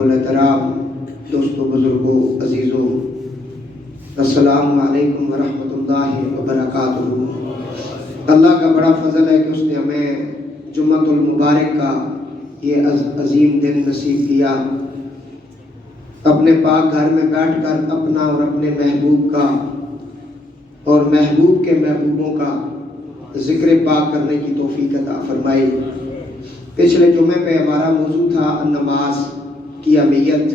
محترم دوستوں، بزرگوں، عزیزوں، السلام علیکم ورحمۃ اللہ وبرکاتہ۔ اللہ کا بڑا فضل ہے کہ اس نے ہمیں جمعۃ المبارک کا یہ عظیم دن نصیب کیا۔ اپنے پاک گھر میں بیٹھ کر اپنا اور اپنے محبوب کا اور محبوب کے محبوبوں کا ذکر پاک کرنے کی توفیق عطا فرمائی۔ پچھلے جمعے پہ ہمارا موضوع تھا نماز کی اہمیت،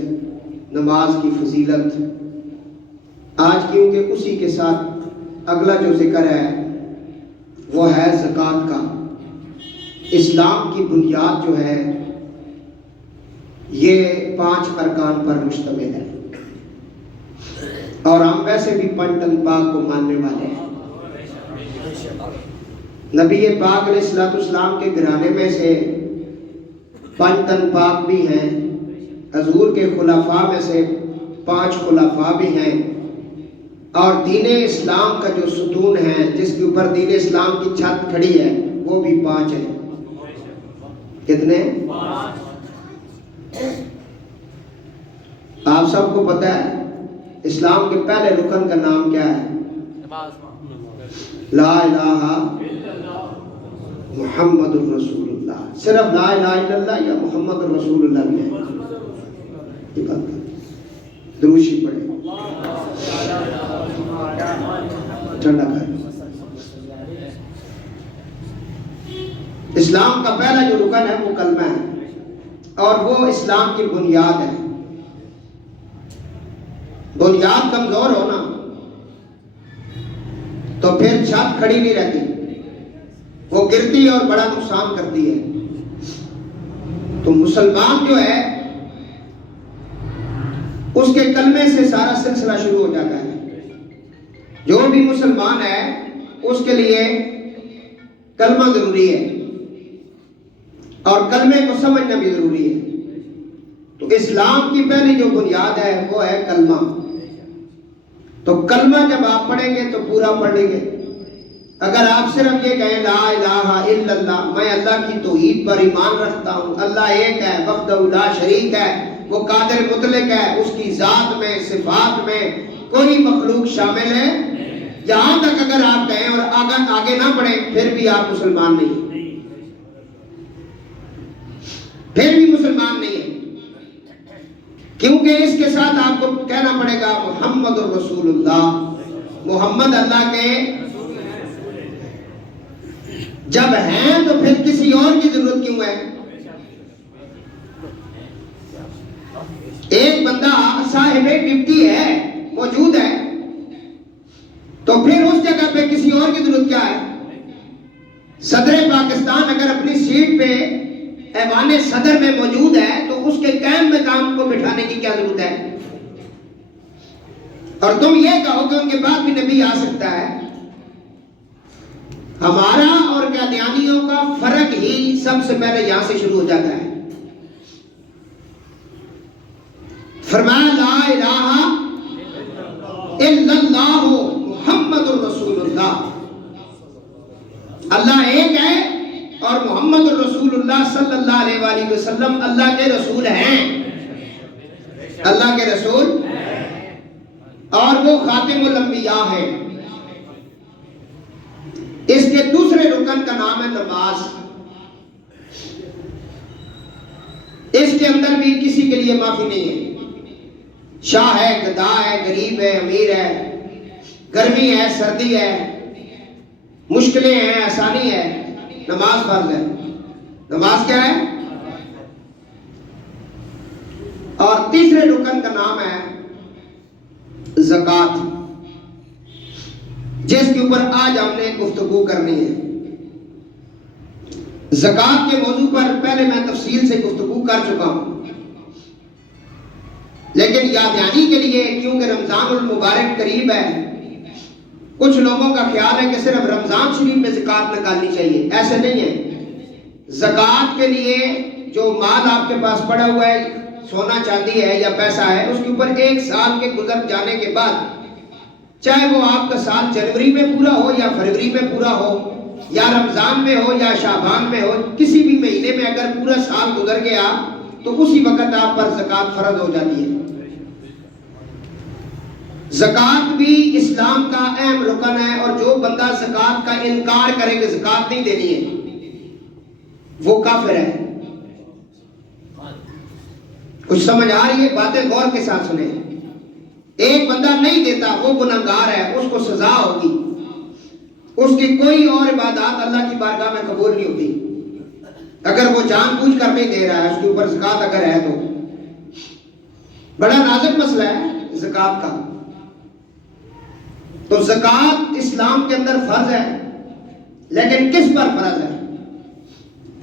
نماز کی فضیلت۔ آج کیونکہ اسی کے ساتھ اگلا جو ذکر ہے وہ ہے زکوٰۃ کا۔ اسلام کی بنیاد جو ہے یہ 5 ارکان پر مشتمل ہے، اور ہم ویسے بھی پنجتن پاک کو ماننے والے ہیں۔ نبی پاک علیہ السلام کے گھرانے میں سے پنجتن پاک بھی ہیں، حضور کے خلفاء میں سے 5 خلفاء بھی ہیں، اور دین اسلام کا جو ستون ہے جس کے اوپر دین اسلام کی چھت کھڑی ہے وہ بھی 5 ہیں۔ کتنے؟ 5۔ آپ سب کو پتہ ہے اسلام کے پہلے رکن کا نام کیا ہے؟ لا الہ محمد الرسول اللہ۔ صرف لا الہ الا اللہ یا محمد الرسول اللہ بھی ہے؟ دروشی پڑھے، ٹھنڈا کر۔ اسلام کا پہلا جو رکن ہے وہ کلمہ ہے، اور وہ اسلام کی بنیاد ہے۔ بنیاد کمزور ہو نا تو پھر چھت کھڑی نہیں رہتی، وہ گرتی ہے اور بڑا نقصان کرتی ہے۔ تو مسلمان جو ہے اس کے کلمے سے سارا سلسلہ شروع ہو جاتا ہے۔ جو بھی مسلمان ہے اس کے لیے کلمہ ضروری ہے، اور کلمے کو سمجھنا بھی ضروری ہے۔ تو اسلام کی پہلی جو بنیاد ہے وہ ہے کلمہ۔ تو کلمہ جب آپ پڑھیں گے تو پورا پڑھیں گے۔ اگر آپ صرف یہ کہیں لا الہ الا اللہ، میں اللہ کی توحید پر ایمان رکھتا ہوں، اللہ ایک ہے، وحدہ لا شریک ہے، وہ قادر مطلق ہے، اس کی ذات میں صفات میں کوئی مخلوق شامل ہے، یہاں تک اگر آپ کہیں اور آگے نہ پڑھیں پھر بھی آپ مسلمان نہیں، پھر بھی مسلمان نہیں ہے، کیونکہ اس کے ساتھ آپ کو کہنا پڑے گا محمد الرسول اللہ، محمد اللہ کے جب ہیں تو پھر کسی اور کی ضرورت کیوں ہے؟ ایک بندہ صاحب ڈپٹی ہے، موجود ہے، تو پھر اس جگہ پہ کسی اور کی ضرورت کیا ہے؟ صدر پاکستان اگر اپنی سیٹ پہ ایوان صدر میں موجود ہے تو اس کے قائم مقام کو بٹھانے کی کیا ضرورت ہے؟ اور تم یہ کہو کہ ان کے بعد بھی نبی آ سکتا ہے۔ ہمارا اور قادیانیوں کا فرق ہی سب سے پہلے یہاں سے شروع ہو جاتا ہے۔ فرمایا لا الہ الا اللہ محمد الرسول اللہ، اللہ ایک ہے اور محمد الرسول اللہ صلی اللہ علیہ وآلہ وسلم اللہ کے رسول ہیں، اللہ کے رسول، اور وہ خاتم الانبیاء ہیں۔ اس کے دوسرے رکن کا نام ہے نماز۔ اس کے اندر بھی کسی کے لیے معافی نہیں ہے، شاہ ہے، گدا ہے، غریب ہے، امیر ہے، گرمی ہے، سردی ہے، مشکلیں ہیں، آسانی ہے، نماز فرض ہے۔ نماز کیا ہے؟ اور تیسرے رکن کا نام ہے زکوٰۃ، جس کے اوپر آج ہم نے گفتگو کرنی ہے۔ زکوٰۃ کے موضوع پر پہلے میں تفصیل سے گفتگو کر چکا ہوں، لیکن یاد دہانی کے لیے کیونکہ رمضان المبارک قریب ہے، کچھ لوگوں کا خیال ہے کہ صرف رمضان شریف میں زکوٰۃ نکالنی چاہیے۔ ایسے نہیں ہے۔ زکوٰۃ کے لیے جو مال آپ کے پاس پڑا ہوا ہے، سونا چاندی ہے یا پیسہ ہے، اس کے اوپر 1 سال کے گزر جانے کے بعد، چاہے وہ آپ کا سال جنوری میں پورا ہو یا فروری میں پورا ہو یا رمضان میں ہو یا شعبان میں ہو، کسی بھی مہینے میں اگر پورا سال گزر گیا تو اسی وقت آپ پر زکوٰۃ فرض ہو جاتی ہے۔ زکوٰۃ بھی اسلام کا اہم رکن ہے، اور جو بندہ زکوٰۃ کا انکار کرے کہ زکوٰۃ نہیں دینی ہے وہ کافر ہے۔ کچھ سمجھ آ رہی ہے؟ باتیں غور کے ساتھ سنیں۔ ایک بندہ نہیں دیتا وہ گنہگار ہے، اس کو سزا ہوگی، اس کی کوئی اور عبادات اللہ کی بارگاہ میں قبول نہیں ہوتی اگر وہ جان بوجھ کر نہیں دے رہا ہے، اس کے اوپر زکوٰۃ اگر ہے تو۔ بڑا نازک مسئلہ ہے زکوٰۃ کا۔ تو زکوٰۃ اسلام کے اندر فرض ہے، لیکن کس پر فرض ہے؟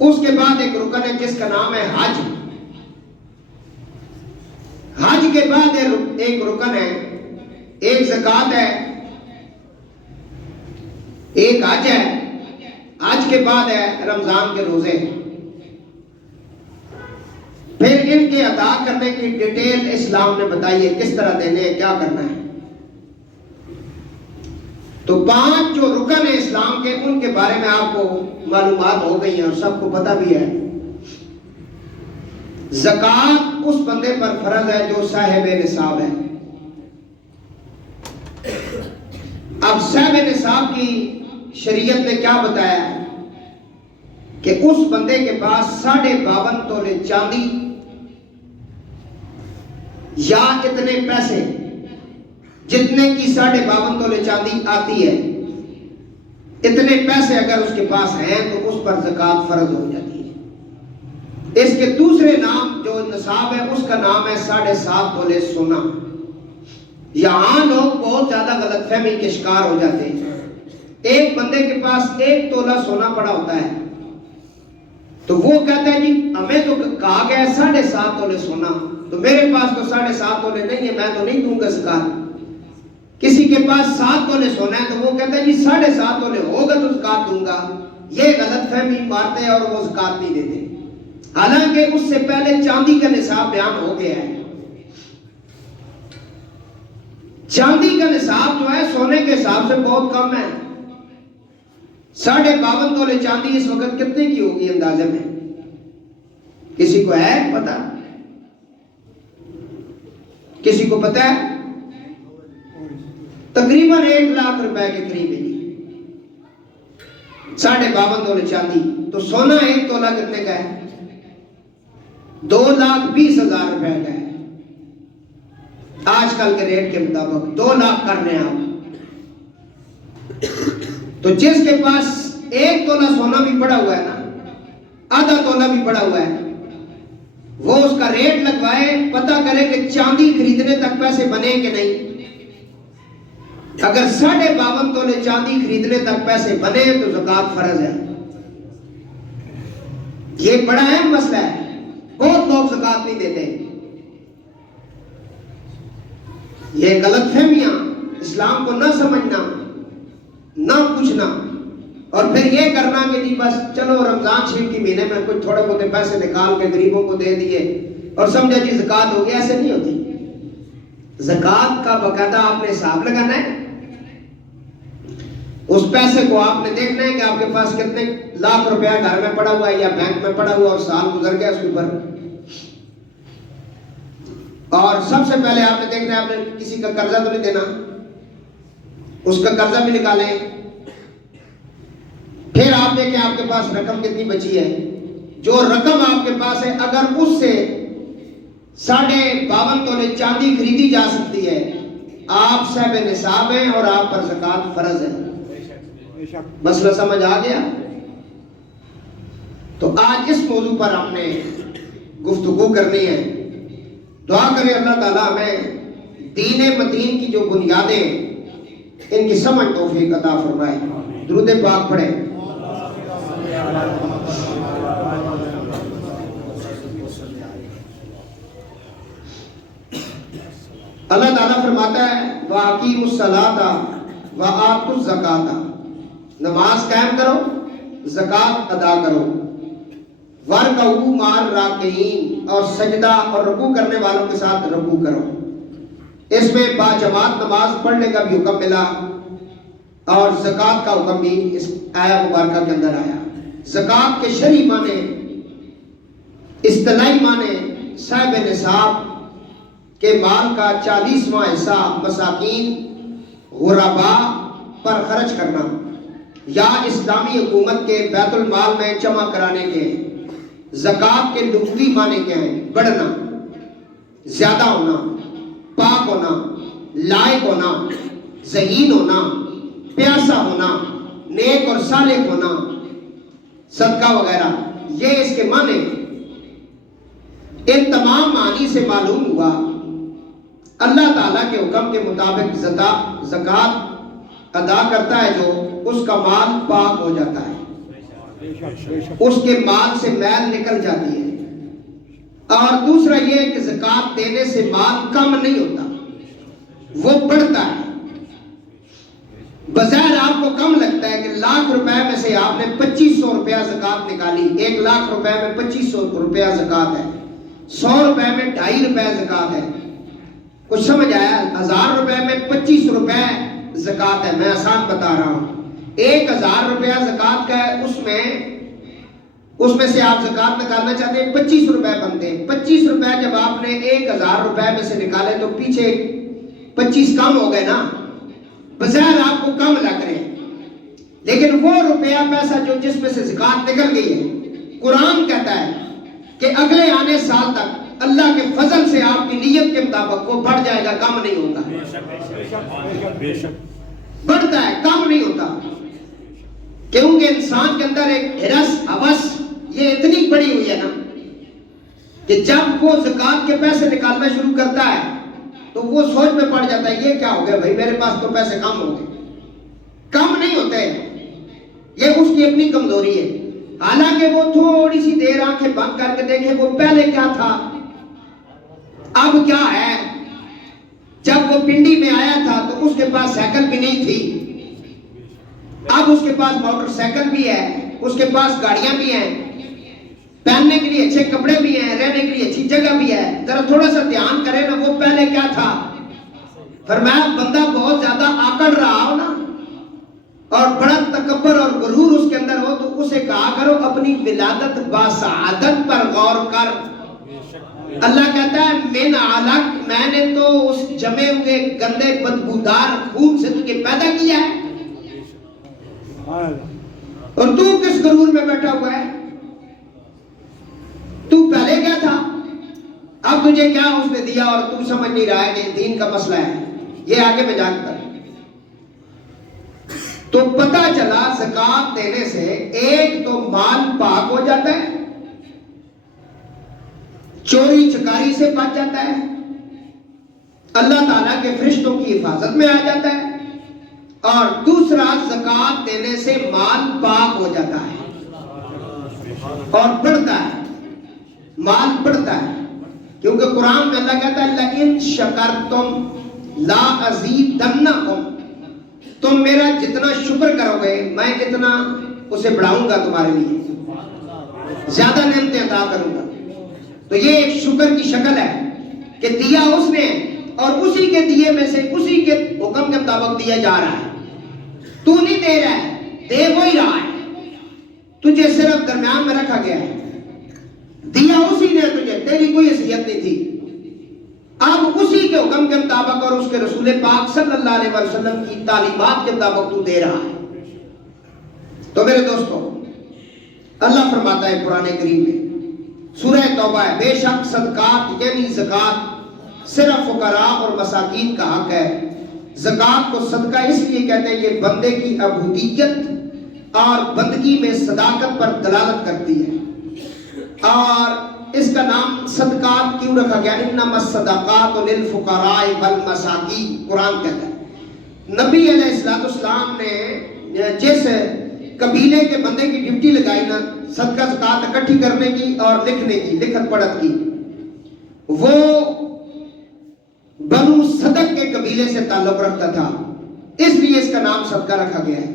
اس کے بعد ایک رکن ہے جس کا نام ہے حج۔ حج کے بعد ایک رکن ہے، ایک زکوٰۃ ہے، ایک حج ہے، حج کے بعد ہے رمضان کے روزے۔ پھر ان کے ادا کرنے کی ڈیٹیل اسلام نے بتائی ہے، کس طرح دینے ہیں، کیا کرنا ہے۔ تو 5 جو رکن ہیں اسلام کے، ان کے بارے میں آپ کو معلومات ہو گئی ہیں اور سب کو پتہ بھی ہے۔ زکوٰۃ اس بندے پر فرض ہے جو صاحب نصاب ہے۔ اب صاحب نصاب کی شریعت نے کیا بتایا ہے کہ اس بندے کے پاس 52.5 تولے چاندی یا اتنے پیسے جتنے کی 52.5 تولے چاندی آتی ہے، اتنے پیسے اگر اس کے پاس ہیں تو اس پر زکوٰۃ فرض ہو جاتی ہے۔ اس کے دوسرے نام جو نصاب ہے اس کا نام ہے 7.5 تولے سونا۔ یہاں لوگ بہت زیادہ غلط فہمی کے شکار ہو جاتے ہیں۔ ایک بندے کے پاس 1 تولہ سونا پڑا ہوتا ہے تو وہ کہتا ہے جی ہمیں تو کہا گیا ہے 7.5 تولے سونا، تو میرے پاس تو 7.5 تولے نہیں ہے، میں تو نہیں دوں گا زکوٰۃ۔ کسی کے پاس 7 تولے سونا ہے تو وہ کہتا ہے جی 7.5 تولے ہوگا تو زکوٰۃ دوں گا۔ یہ غلط فہمی مارتے ہیں اور وہ زکوٰۃ نہیں دیتے، حالانکہ اس سے پہلے چاندی کا نصاب بیان ہو گیا ہے۔ چاندی کا نصاب جو ہے سونے کے حساب سے بہت کم ہے۔ 52.5 تولے چاندی اس وقت کتنے کی ہوگی اندازے میں؟ کسی کو ہے پتا؟ کسی کو پتا ہے؟ تقریباً 1 لاکھ روپے کے قریب ہے جی 52.5 تولے چاندی۔ تو سونا 1 تولہ کتنے کا ہے؟ 2,20,000 روپے کا ہے آج کل کے ریٹ کے مطابق، 2 لاکھ کر رہے ہیں آپ۔ تو جس کے پاس 1 تولہ سونا بھی پڑا ہوا ہے نا، آدھا تولہ بھی پڑا ہوا ہے، وہ اس کا ریٹ لگوائے، پتہ کرے کہ چاندی خریدنے تک پیسے بنے کہ نہیں۔ اگر 52.5 تولے چاندی خریدنے تک پیسے بنے تو زکوٰۃ فرض ہے۔ یہ بڑا اہم مسئلہ ہے، بہت لوگ زکوٰۃ نہیں دیتے۔ یہ غلط فہمیاں، اسلام کو نہ سمجھنا، نہ پوچھنا، اور پھر یہ کرنا کہ جی بس چلو رمضان شریف کی مہینے میں کچھ تھوڑے بہت پیسے نکال کے غریبوں کو دے دیے اور سمجھا جی زکوٰۃ ہو گئی۔ ایسے نہیں ہوتی۔ زکوٰۃ کا باقاعدہ آپ نے حساب لگانا ہے، اس پیسے کو آپ نے دیکھنا ہے کہ آپ کے پاس کتنے لاکھ روپیہ گھر میں پڑا ہوا ہے یا بینک میں پڑا ہوا اور سال گزر گیا اس کے اوپر۔ اور سب سے پہلے آپ نے دیکھنا ہے آپ نے کسی کا قرضہ تو نہیں دینا، اس کا قرضہ بھی نکالیں۔ پھر آپ دیکھیں آپ کے پاس رقم کتنی بچی ہے، جو رقم آپ کے پاس ہے اگر اس سے 52.5 تولے چاندی خریدی جا سکتی ہے، آپ صاحب نصاب ہیں اور آپ پر زکوٰۃ فرض ہے۔ مسئلہ سمجھ آ گیا؟ تو آج اس موضوع پر ہم نے گفتگو کرنی ہے۔ دعا کریں اللہ تعالیٰ ہمیں دین متین کی جو بنیادیں ان کی سمجھ توفیق عطا فرمائے۔ درود پاک پڑھیں۔ اللہ تعالیٰ فرماتا ہے وَأَقِیمُوا الصَّلَاةَ وَآتُوا الزَّکَاةَ، نماز قائم کرو، زکوٰۃ ادا کرو، وَارْكَعُوا مَعَ الرَّاكِعِينَ، اور سجدہ اور رکوع کرنے والوں کے ساتھ رکوع کرو۔ اس میں با جماعت نماز پڑھنے کا بھی حکم ملا اور زکوٰۃ کا حکم بھی اس آیت مبارکہ کے اندر آیا۔ زکوٰۃ کے شرعی معنی، اصطلاحی معنی صاحب نصاب کے مال کا 40واں حصہ مساکین غربا پر خرچ کرنا یا اسلامی حکومت کے بیت المال میں جمع کرانے کے زکوٰۃ کے لغوی معنی کیا ہیں؟ بڑھنا، زیادہ ہونا، پاک ہونا، لائق ہونا، ذہین ہونا، پیاسا ہونا، نیک اور صالح ہونا، صدقہ وغیرہ، یہ اس کے معنی۔ ان تمام معنی سے معلوم ہوا اللہ تعالیٰ کے حکم کے مطابق زکوٰۃ ادا کرتا ہے جو اس کا مال پاک ہو جاتا ہے، اس کے مال سے میل نکل جاتی ہے۔ اور دوسرا یہ ہے کہ زکوٰۃ دینے سے مال کم نہیں ہوتا، وہ بڑھتا ہے۔ بظاہر آپ کو کم لگتا ہے کہ 1,00,000 روپے میں سے آپ نے 2,500 روپیہ زکوٰۃ نکالی، 1,00,000 روپے میں 2,500 روپیہ زکوٰۃ ہے، 100 روپے میں 2.5 روپے زکوٰۃ ہے۔ کچھ سمجھ آیا؟ 1,000 روپے میں 25 روپے زکوٰۃ ہے، میں آسان بتا رہا ہوں۔ 1,000 روپیہ زکوٰۃ کا ہے، اس میں سے آپ زکوٰۃ نکالنا چاہتے ہیں، 25 روپے بنتے ہیں۔ 25 روپے جب آپ نے 1,000 روپے میں سے نکالے تو پیچھے 25 کم ہو گئے نا، بظاہر آپ کو کم لگ رہے ہیں، لیکن وہ روپیہ پیسہ جو جس میں سے زکوٰۃ نکل گئی ہے، قرآن کہتا ہے کہ اگلے آنے سال تک اللہ کے فضل سے آپ کی نیت کے مطابق وہ بڑھ جائے گا، کم نہیں ہوگا، بڑھتا ہے، کم نہیں ہوتا۔ کیونکہ انسان کے اندر ایک ہرس، ہوس یہ اتنی بڑی ہوئی ہے نا کہ جب وہ زکوٰۃ کے پیسے نکالنا شروع کرتا ہے تو وہ سوچ میں پڑ جاتا ہے یہ کیا ہو گیا بھائی، میرے پاس تو پیسے کم ہو گئے۔ کم نہیں ہوتے، یہ اس کی اپنی کمزوری ہے۔ حالانکہ وہ تھوڑی سی دیر آنکھیں بند کر کے دیکھے وہ پہلے کیا تھا اب کیا ہے۔ جب وہ پنڈی میں آیا تھا تو اس کے پاس سائیکل بھی نہیں تھی، اب اس کے پاس موٹر سائیکل بھی ہے، اس کے پاس گاڑیاں بھی ہیں، پہننے کے لیے اچھے کپڑے بھی ہیں، رہنے کے لیے اچھی جگہ بھی ہے۔ ذرا تھوڑا سا دھیان کرے نا، وہ پہلے کیا تھا۔ فرمایا بندہ بہت زیادہ آکڑ رہا ہو نا اور بڑا تکبر اور غرور اس کے اندر ہو تو اسے کہا کرو اپنی ولادت باسعادت پر غور کر۔ اللہ کہتا ہے من علق، میں نے تو اس جمے ہوئے گندے بدبودار خون سے تجھے پیدا کیا ہے، اور تو کس غرور میں بیٹھا ہوا ہے؟ تو پہلے کیا تھا، اب تجھے کیا اس نے دیا اور تو سمجھ نہیں رہا ہے کہ دین کا مسئلہ ہے۔ یہ آگے میں جانتا ہوں۔ تو پتہ چلا زکوٰۃ دینے سے ایک تو مال پاک ہو جاتا ہے، چوری چکاری سے بچ جاتا ہے، اللہ تعالیٰ کے فرشتوں کی حفاظت میں آ جاتا ہے، اور دوسرا زکوٰۃ دینے سے مال پاک ہو جاتا ہے اور بڑھتا ہے، مال بڑھتا ہے۔ کیونکہ قرآن میں اللہ کہتا ہے لَإِن شَكَرْتُمْ لَا أَزِيدَنَّكُمْ، تم میرا جتنا شکر کرو گے میں اتنا اسے بڑھاؤں گا، تمہارے لیے زیادہ نعمتیں عطا کروں گا۔ تو یہ ایک شکر کی شکل ہے کہ دیا اس نے اور اسی کے دیے میں سے اسی کے حکم کے مطابق دیا جا رہا ہے۔ تو نہیں دے رہا ہے، دے وہی رہا ہے، تجھے صرف درمیان میں رکھا گیا ہے، دیا اسی نے تجھے، تیری کوئی حیثیت نہیں تھی، اب اسی کے حکم کے مطابق اور اس کے رسول پاک صلی اللہ علیہ وسلم کی تعلیمات کے مطابق تو دے رہا ہے۔ تو میرے دوستو، اللہ فرماتا ہے قرآن کریم میں، سورہ توبہ ہے، بے شک صدقات یعنی زکوٰۃ صرف فقراء اور مساکین کا حق ہے۔ زکوٰۃ کو صدقہ اس لیے کہتے ہیں کہ بندے کی عبودیت اور بندگی میں صداقت پر دلالت کرتی ہے، اور اس کا نام صدقات کیوں رکھا گیا؟ انما الصدقات للفقراء والمساکین، قرآن کہتا ہے۔ نبی علیہ السلام نے جس قبیلے کے بندے کی ڈیوٹی لگائی نا صدقہ زکوٰۃ اکٹھی کرنے کی اور لکھنے کی، لکھت پڑھت کی، وہ بنو صدق کے قبیلے سے تعلق رکھتا تھا، اس لیے اس کا نام صدقہ رکھا گیا ہے،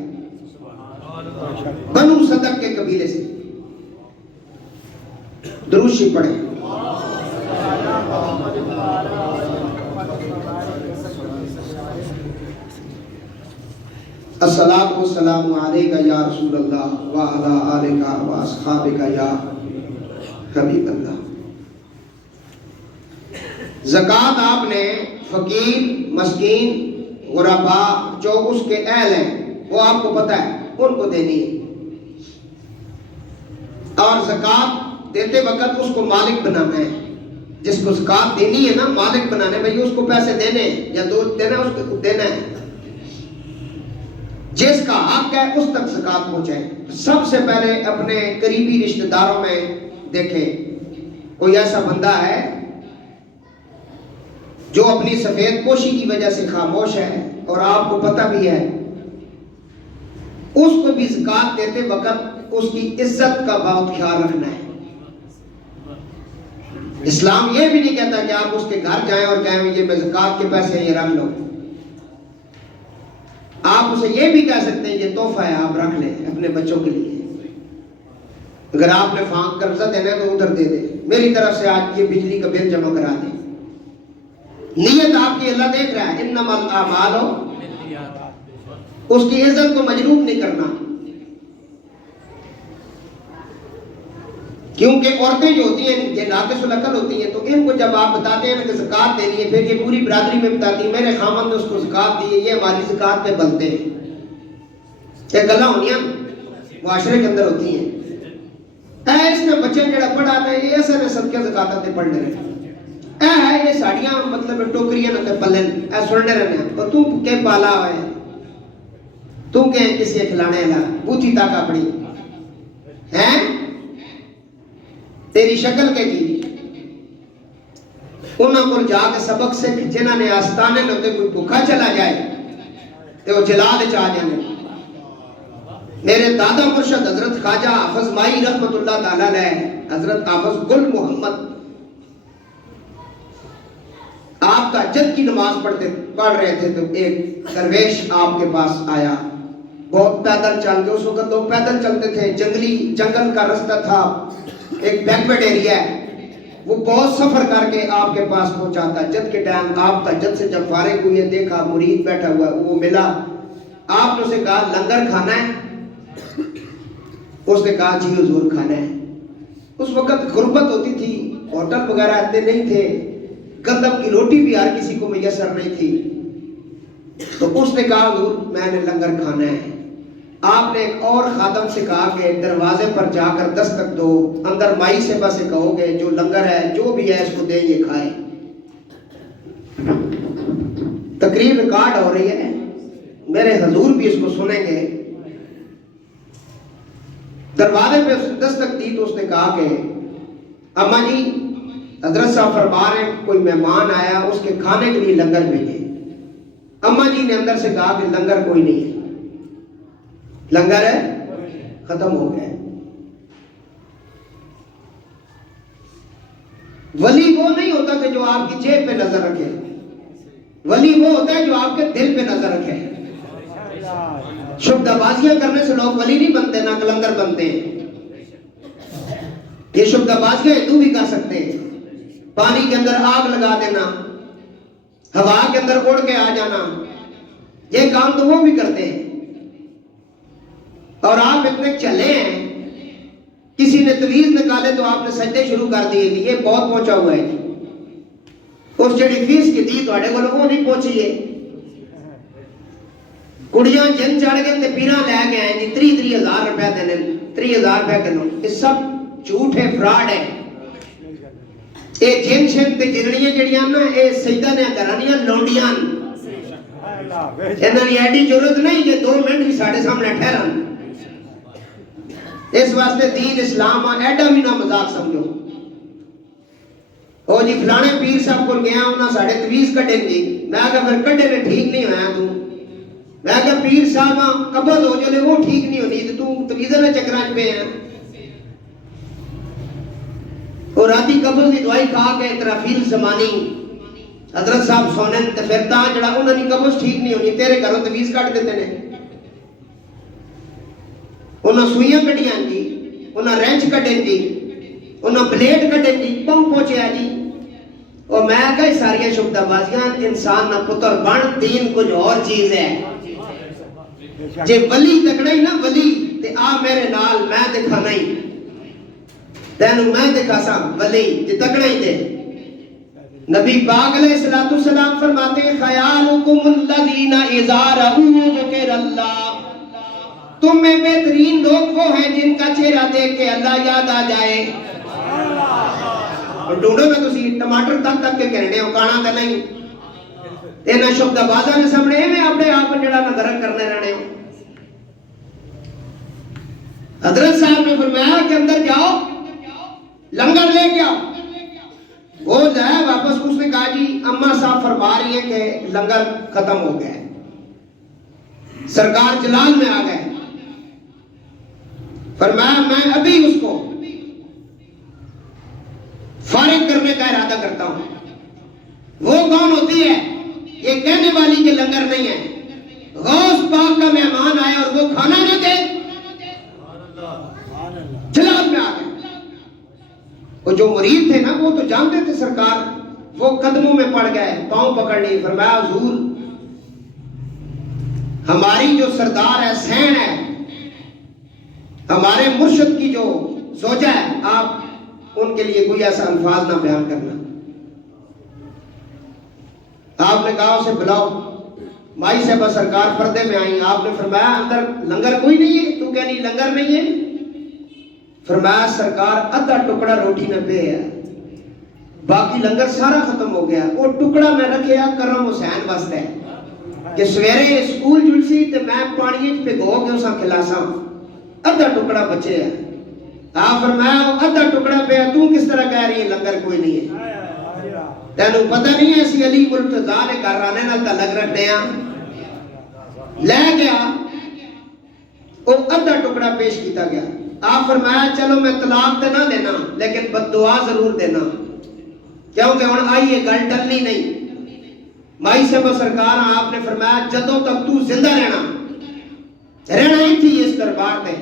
بنو صدق کے قبیلے سے۔ درود شریف پڑھیں۔ الصلاۃ والسلام علیکہ یا رسول اللہ وعلی آلکہ واصحابکہ یا حبیب اللہ۔ زکوٰۃ آپ نے فقیر، مسکین، غربا جو اس کے اہل ہیں وہ آپ کو پتہ ہے ان کو دینی ہے، اور زکوٰۃ دیتے وقت اس کو مالک بنانا ہے. جس کو زکوٰۃ دینی ہے نا مالک بنانا ہے، بھائی اس کو پیسے دینے ہیں یا دودھ دینا ہے، اس کو دینا ہے. جس کا حق ہے اس تک زکوٰۃ پہنچائے. سب سے پہلے اپنے قریبی رشتہ داروں میں دیکھیں کوئی ایسا بندہ ہے جو اپنی سفید پوشی کی وجہ سے خاموش ہے اور آپ کو پتہ بھی ہے، اس کو بھی زکوٰۃ دیتے وقت اس کی عزت کا بہت خیال رکھنا ہے. اسلام یہ بھی نہیں کہتا کہ آپ اس کے گھر جائیں اور کہیں یہ میں زکوٰۃ کے پیسے یہ رکھ لو. آپ اسے یہ بھی کہہ سکتے ہیں یہ تحفہ ہے آپ رکھ لیں اپنے بچوں کے لیے. اگر آپ نے فاق قرضہ دینا ہے تو ادھر دے دیں، میری طرف سے آج یہ بجلی کا بل جمع کرا دیں. نیت آپ کی اللہ دیکھ رہا ہے. انما الاعمال، اس کی عزت کو مجروح نہیں کرنا. کیونکہ عورتیں جو ہوتی ہیں یہ ناقص العقل ہوتی ہیں، تو ان کو جب آپ بتاتے ہیں کہ زکوٰۃ دینی ہے، پھر یہ پوری برادری میں بتاتی ہیں میرے خامن نے اس کو زکوٰۃ دی ہے، یہ ہماری زکوٰۃ پہ بنتے ہیں. یہ گلاں ہونیاں معاشرے کے اندر ہوتی ہیں. اس نے بچے جڑا پڑھا ہے یہ ایسے نے صدقے زکوٰۃ تے پڑھنے رہے ہے یہ ساڑیاں مطلب ٹوکریاں نہ پلن اے سننے رہنے اور تو کے پالا ہوئے تو کہ کسی کھلانے لا بوتھی تاک اپنی ہیں تیری شکل کے جی انہاں کو جا کے سبق سکھ جنہاں نے آستانے نتے کوئی بھوکا چلا جائے تے وہ جلال چاہ جانے. میرے دادا مرشد حضرت خواجہ حافظ مائی رحمت اللہ تعالیٰ علیہ، حضرت حافظ گل محمد، آپ کا جد کی نماز پڑھ رہے تھے تو ایک درویش آپ کے پاس آیا. بہت پیدل چلتے، اس وقت لوگ پیدل چلتے تھے، جنگل کا رستہ تھا، ایک بیکورڈ ایریا ہے، وہ بہت سفر کر کے آپ کے پاس پہنچا تھا. جد کے ٹائم آپ کا جد سے جب فارغ ہوئے دیکھا مرید بیٹھا ہوا وہ ملا، آپ نے اسے کہا لنگر کھانا ہے؟ اس نے کہا جی حضور کھانا ہے. اس وقت غربت ہوتی تھی، ہوٹل وغیرہ اتنے نہیں تھے، گندم کی روٹی بھی ہر کسی کو میسر نہیں تھی. تو اس نے کہا حضور میں نے لنگر کھانا ہے. آپ نے ایک اور خادم سے کہا کہ دروازے پر جا کر دستک دو، اندر مائی سے بس کہو گے جو لنگر ہے جو بھی ہے اس کو دیں یہ کھائے. تقریر ریکارڈ ہو رہی ہے، میرے حضور بھی اس کو سنیں گے. دروازے پہ دستک دی تو اس نے کہا کہ اماں جی حضرت صاحب فرما رہے ہیں کوئی مہمان آیا اس کے کھانے کے لیے لنگر بھیجے. اماں جی نے اندر سے کہا کہ لنگر کوئی نہیں ہے، لنگر ہے ختم ہو گیا. ولی وہ نہیں ہوتا کہ جو آپ کی جیب پہ نظر رکھے، ولی وہ ہوتا ہے جو آپ کے دل پہ نظر رکھے. شبدہ بازیاں کرنے سے لوگ ولی نہیں بنتے، نہ کلندر بنتے ہیں. یہ شبدہ بازیاں ہندو بھی کر سکتے ہیں، پانی کے اندر آگ لگا دینا، ہوا کے اندر اڑ کے آ جانا، یہ کام تو وہ بھی کرتے ہیں. اور آپ اتنے چلے ہیں، کسی نے تویز نکالے تو آپ نے سجدے شروع کر دیے کہ یہ بہت پہنچا ہوا ہے. اس جڑی فیس کی دی تو وہ نہیں پہنچی ہے. کڑیاں جن چڑھ گئے تے پیراں لے کے آئے جی 30,000 روپے دینے، 30,000 روپے کلو. یہ سب جھوٹ ہے، فراڈ ہے. اے جن شن تے جنڑیاں جڑیاں نا اے سجدہ نے کرانیاں لونڈیاں، انہاں دی ایڈی ضرورت نہیں کہ 2 منٹ بھی ساڈے سامنے ٹھہرن. اس واسطے دین اسلام ایڈا بھی نہ مذاق سمجھو. او جی فلانے پیر صاحب کو گیا انہاں ساڈے تویز کڈن جی، میں کہا پھر کڈے نے ٹھیک نہیں ہویا تو. میں کہا پیر صاحب قبض ہو جلے وہ ٹھیک نہیں ہونی تو تویزہ نے چکراں پہ ہیں. اور راتی قبض دی دعائی کہا کہ اترافیل زمانی حضرت صاحب سونن تے پھر تاں جڑا انہاں دی قبض ٹھیک نہیں ہونی تیرے گھروں تویز کٹ دیتے نے. انہاں سوئیاں کٹیاں جی، انہاں رینچ کٹیں جی، انہاں بلیڈ کٹیں جی، پاؤں پہنچیا جی. اور میں کہا ساریاں شبدہ بازیاں انسان نہ پتر بن، دین کچھ اور چیز ہے. جے ولی تکڑا ہی نا ولی تے آ میرے نال میں دکھانا ہی تینوں میں دکھا سا ولی جے تکڑا ہی دے. نبی پاک علیہ الصلوۃ والسلام فرماتے ہیں خیالکم الذین اذا رأوا ذکر اللہ، تم میں بہترین لوگ وہ ہیں جن کا چہرہ دیکھ کے اللہ یاد آ جائے۔ اور ڈھونڈو میں تسی ٹماٹر تک تک کے کہنے ہو کانا تے نہیں اینا شبدہ بازا نے سامنے میں اپنے آپ جڑا نہ گرک کرنے رہنے ہو۔ حضرت صاحب نے فرمایا کہ اندر جاؤ لنگر لے کے آؤ، وہ جائے واپس، اس نے کہا جی اماں صاحب فرما رہی ہیں کہ لنگر ختم ہو گیا ہے، سرکار جلال میں آ گئے۔ فرمایا میں ابھی اس کو فارغ کرنے کا ارادہ کرتا ہوں۔ وہ کون ہوتی ہے؟ یہ کہنے والی کہ لنگر نہیں ہے، غوث پاک کا مہمان آئے اور وہ کھانا نہ دے، جلال میں آ گئے۔ وہ جو مرید تھے نا وہ تو جانتے تھے سرکار، وہ قدموں میں پڑ گئے، پاؤں پکڑ لی۔ فرمایا حضور ہماری جو سردار ہے سین ہے، ہمارے مرشد کی جو زوجہ ہے، آپ ان کے لیے کوئی ایسا الفاظ نہ بیان کرنا۔ آپ نے کہا اسے بلاؤ۔ مائی صاحبہ سرکار پردے میں آئیں، آپ نے فرمایا اندر لنگر کوئی نہیں ہے؟ تو کہہ نہیں لنگر نہیں ہے۔ فرمایا سرکار آدھا ٹکڑا روٹی میں پہ ہے، باقی لنگر سارا ختم ہو گیا۔ وہ ٹکڑا میں رکھیا کرم حسین واسطے کہ سویرے سکول جلسی تے میں پانی پہ گو کے اسا کھلاساں، آدھا ٹکڑا بچے ہے۔ آپ فرمایا آدھا ٹکڑا پہ ہے، تو کس طرح کہہ رہی ہے لنگر کوئی نہیں ہے؟ تینوں پتہ نہیں ہے اسی علی مرتضیٰ نے کرانے نال تعلق رکھتے ہیں۔ لے گیا وہ آدھا ٹکڑا پیش کیتا گیا۔ آپ فرمایا چلو میں طلاق تے نہ دینا لیکن بد دعا ضرور دینا، کیونکہ ہن آئیے گل ٹلنی نہیں۔ مائی صاحب سرکار آپ نے فرمایا جدوں تک تو زندہ رہنا ہی تھی اس دربار تے،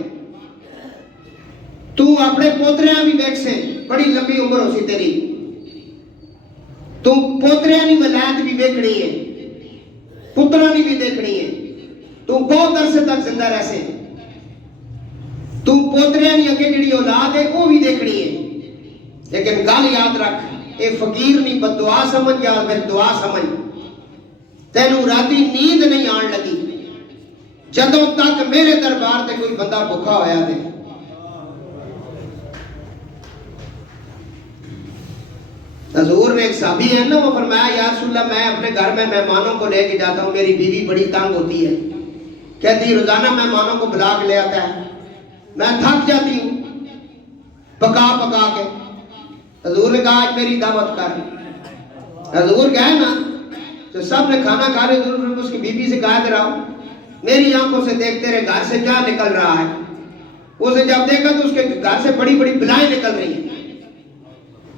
تو اپنے پوتریاں بھی بیٹھ سے، بڑی لمبی عمر ہو سی تیری، تو پوتریاں نہیں ولایت بھی دیکھنی ہے، پترا نہیں بھی دیکھنی ہے، تو بہت عرصے تک زندہ رہ سے، تو پوتریاں نہیں اگے جڑی اولاد ہے وہ بھی دیکھنی ہے۔ لیکن گل یاد رکھ، اے فقیر نہیں بد دعا سمجھ یا پھر دعا سمجھ، تینوں راتی نیند نہیں آن لگی جدوں تک میرے دربار تے کوئی بندہ بھوکا ہویا دے۔ حضور نے ایک صحابی ہے نا، وہ فرمایا یا رسول اللہ میں اپنے گھر میں مہمانوں کو لے کے جاتا ہوں، میری بیوی بڑی تنگ ہوتی ہے، کہتی روزانہ مہمانوں کو بلا کے لے آتا ہے، میں تھک جاتی ہوں پکا پکا کے۔ حضور نے کہا آج میری دعوت کر۔ حضور گئے نا تو سب نے کھانا کھا لے، حضور نے اس کی بیوی سے کہا رہا میری آنکھوں سے دیکھ تیرے گھر سے کیا نکل رہا ہے۔ اسے جب دیکھا تو اس کے گھر سے بڑی بڑی بلائیں نکل رہی ہیں،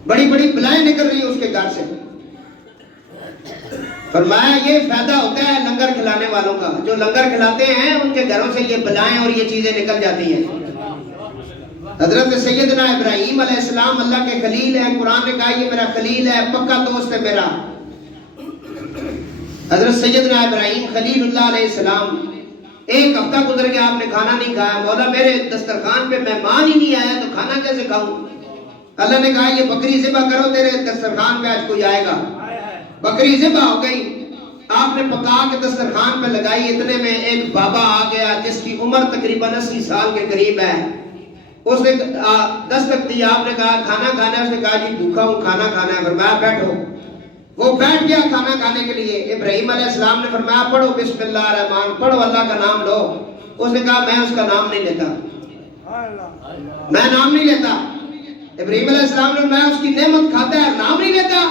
بڑی بڑی بلائیں نکل رہی ہیں اس کے گھر سے۔ فرمایا یہ فائدہ ہوتا ہے لنگر کھلانے والوں کا، جو لنگر کھلاتے ہیں ان کے گھروں سے یہ بلائیں اور یہ چیزیں نکل جاتی ہیں۔ حضرت سیدنا ابراہیم علیہ السلام اللہ کے خلیل ہیں، قرآن نے کہا یہ میرا خلیل ہے، پکا دوست ہے میرا۔ حضرت سیدنا ابراہیم خلیل اللہ علیہ السلام، ایک ہفتہ گزر گیا آپ نے کھانا نہیں کھایا، مولا میرے دسترخوان پہ مہمان ہی نہیں آیا تو کھانا کیسے کھاؤں؟ اللہ نے کہا یہ بکری ذبح کرو، تیرے دسترخوان پہ آج کوئی آئے گا۔ بکری ذبح ہو گئی، آپ نے پکا کے دسترخوان پہ لگائی، اتنے میں ایک بابا آ گیا جس کی عمر تقریباً 80 سال کے قریب ہے۔ اس نے دستک دی، آپ نے کہا کھانا کھانا ہے؟ اس نے کہا جی بھوکا ہوں، کھانا کھانا ہے۔ فرمایا بیٹھو۔ وہ بیٹھ گیا کھانا کھانے کے لیے۔ ابراہیم علیہ السلام نے فرمایا پڑھو بسم اللہ الرحمن، پڑھو اللہ کا نام لو۔ اس نے کہا میں اس کا نام نہیں لیتا، میں نام نہیں لیتا۔ ابراہیم علیہ السلام نے میں اس کی نعمت کھاتا ہے نام نہیں لیتا۔